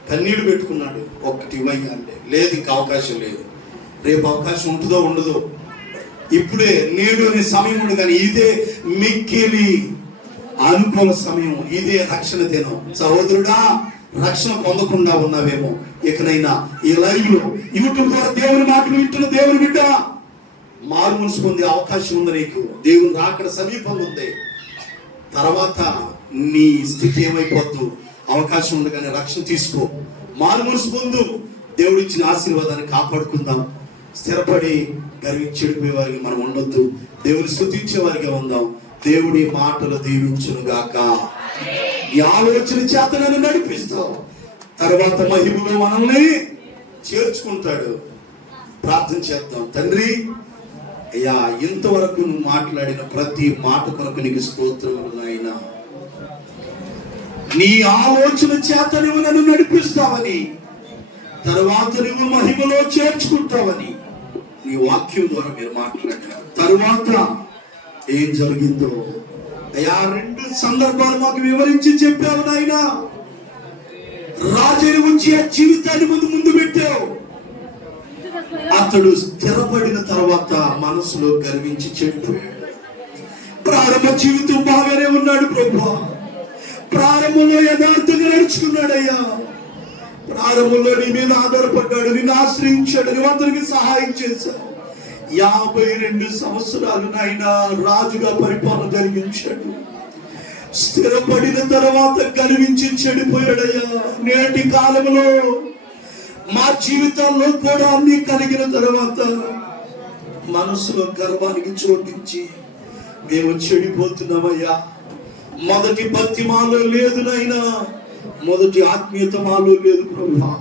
కన్నీళ్లు పెట్టుకున్నాడు. ఒక్కటి ఇవ్వయ్యా అంటే లేదు, ఇంకా అవకాశం లేదు, రేపు అవకాశం ఉంటుందో ఉండదో, ఇప్పుడే నేడు అనే సమయం ఉంది. కానీ ఇదే మిక్కిలి అనుకూల సమయం, ఇదే రక్షణ దినం. సహోదరుడా, రక్షణ పొందకుండా ఉన్నావేమో, ఇకనైనా ఈ లైవ్ లో యూట్యూబ్ ద్వారా దేవుని మాటలు వింటున్న దేవుని బిడ్డ, మారు మనసు పొందే అవకాశం ఉంది నీకు. దేవుని రాకడ సమీపంగా ఉంది. తర్వాత నీ స్థితి ఏమైపోద్దు, అవకాశం ఉంది కానీ రక్షణ తీసుకో, మారు మనసు పొందు. దేవుడు ఇచ్చిన ఆశీర్వాదాన్ని కాపాడుకుందాం. స్థిరపడి గర్వించి చెడిపోయే వారికి మనం ఉండొద్దు, దేవుని స్తుతించే వారిగా ఉందాం. దేవుడి మాటలు దీవించును గాక. ఈ ఆలోచన చేత నన్ను నడిపిస్తావు, తర్వాత మహిమలో మనల్ని చేర్చుకుంటాడు. ప్రార్థన చేద్దాం. తండ్రి, అయ్యా, ఇంతవరకు నువ్వు మాట్లాడిన ప్రతి మాట కొరకు నీకు స్తోత్రములు నాయనా. నీ ఆలోచన చేత నువ్వు నన్ను నడిపిస్తావని, తర్వాత నువ్వు మహిమలో చేర్చుకుంటావని నీ వాక్యం ద్వారా మీరు మాట్లాడారు. తరువాత ఏం జరిగిందో అయ్యా 2 సందర్భాలు మాకు వివరించి చెప్పావు నాయన. రాజుని ఉంచి ఆ జీవితాన్ని ముందు పెట్టావు. అతడు స్థిరపడిన తర్వాత మనసులో గర్వించి చెడిపోయాడు. ప్రారంభ జీవితం బాగానే ఉన్నాడు ప్రభువా, ప్రారంభంలో యథార్థంగా నడుచుకున్నాడయ్యా, ప్రారంభంలో నీ మీద ఆధారపడ్డాడు, నిన్ను ఆశ్రయించాడు, నువ్వు అతనికి సహాయం చేశావు. 52 సంవత్సరాలు నాయన రాజుగా పరిపాలన జరిగించాడు. స్థిరపడిన తర్వాత గర్వించి చెడిపోయాడయ్యా. నేటి కాలంలో మా జీవితాల్లో కూడా అన్ని కలిగిన తర్వాత మనసులో గర్వానికి చోటించి మేము చెడిపోతున్నామయ్యా. మొదటి భక్తి మాలో లేదు నాయనా, మొదటి ఆత్మీయత మాలో లేదు ప్రభువా.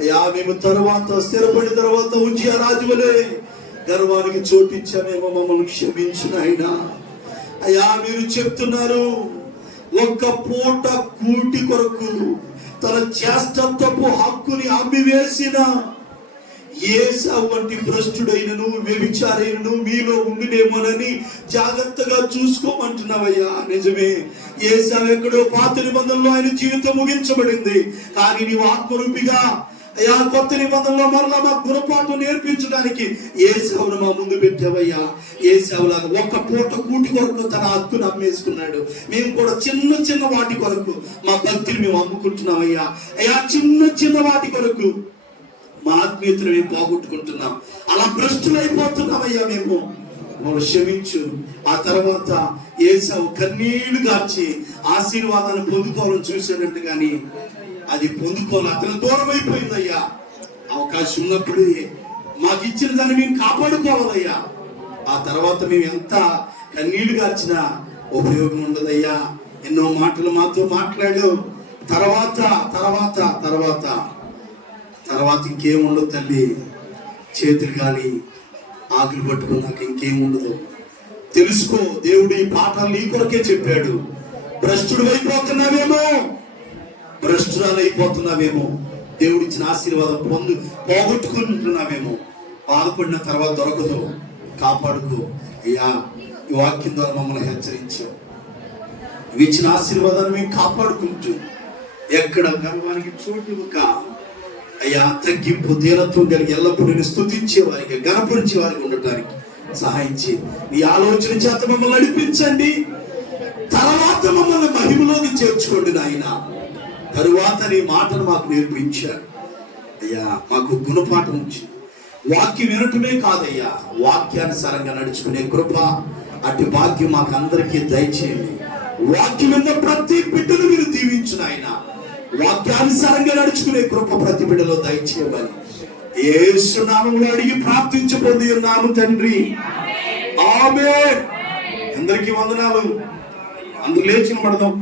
అయ్యా, మేము తర్వాత స్థిరపడిన తర్వాత ఉజ్జియా రాజు వలె గర్వానికి చోటిచ్చామేమో, మమ్మల్ని క్షమించు నాయనా. అయ్యా, మీరు చెప్తున్నారు, ఒక్క పూట కూటి కొరకు తన చేష్టత్వపు హక్కుని అమ్మివేసిన ఏసావు వంటి భ్రష్టుడైనను వ్యభిచారైనను మీలో ఉండినేమోనని జాగ్రత్తగా చూసుకోమంటున్నావయ్యా. నిజమే, ఏసావు ఎక్కడో పాత నిబంధనలో ఆయన జీవితం ముగించబడింది. కానీ నీవు ఆత్మరూపిగా అయ్యా కొత్త నిబంధనలో మరలా మా గుణపాఠం నేర్పించడానికి ఏసావును మా ముందు పెట్టావయ్యా. ఏసావులాగా ఒక్క పూట కూటి కొరకు తన హక్కును అమ్మేసుకున్నాడు. మేము కూడా చిన్న వాటి కొరకు మా భక్తిని మేము అమ్ముకుంటున్నామయ్యా. అయ్యా, చిన్న వాటి కొరకు మా ఆత్మీయతను మేము పోగొట్టుకుంటున్నాం. అలా భ్రష్టులైపోతున్నామయ్యా. మేము మమ్మల్ని క్షమించు. ఆ తర్వాత ఏసావు కన్నీళ్లు గార్చి ఆశీర్వాదాన్ని పొందుకోవాలని చూశాడంటే కానీ అది పొందుకోవాలి, అతను దూరం అయిపోయిందయ్యా. అవకాశం ఉన్నప్పుడు మాకు ఇచ్చిన దాన్ని మేము కాపాడుకోవాలయ్యా. ఆ తర్వాత మేము ఎంత కన్నీళ్లు గార్చినా ఉపయోగం ఉండదయ్యా. ఎన్నో మాటలు మాతో మాట్లాడు. తర్వాత తర్వాత తర్వాత తర్వాత ఇంకేముండదు తల్లి. చేతులు కానీ ఆకులు పట్టుకున్నాక ఇంకేముండదు. తెలుసుకో, దేవుడు ఈ పాఠాలు నీ కొరకే చెప్పాడు. భ్రష్టుడు అయిపోతున్నావేమో, భ్రష్టురాలు అయిపోతున్నావేమో, దేవుడిచ్చిన ఆశీర్వాదం పోగొట్టుకుంటున్నావేమో, బాధపడిన తర్వాత దొరకదు. కాపాడుకో అయ్యా. ఈ వాక్యం ద్వారా మమ్మల్ని హెచ్చరించావు. ఇచ్చిన ఆశీర్వాదాన్ని మేము కాపాడుకుంటూ ఎక్కడ గర్వానికి చోటు అయ్యా, తగ్గింపు దీనత్వం కలిగి ఎల్లప్పుడూ స్తుతించే వారికి, గణపరిచే వారికి ఉండటానికి సహాయం చేయి. నీ ఆలోచన చేత మమ్మల్ని నడిపించండి. తర్వాత మమ్మల్ని మహిమలోకి చేర్చుకోండి నాయన. తరువాత నీ మాటను మాకు నేర్పించారు అయ్యా. మాకు గుణపాఠం వచ్చింది. వాక్యం వినటమే కాదయ్యా, వాక్యానుసారంగా నడుచుకునే కృప, అటు భాగ్యం మాకు అందరికీ దయచేయండి. వాక్యం మీద ప్రతి బిడ్డను మీరు దీవించు నాయన. వాక్యానుసారంగా నడుచుకునే కృప ప్రతి బిడ్డలో దయచేయమని యేసు నామములో అడిగి ప్రార్థించబోది ఉన్నాము తండ్రి. ఆమేన్. అందరికీ వందనాలు. అందరూ లేచి నిలబడదాం.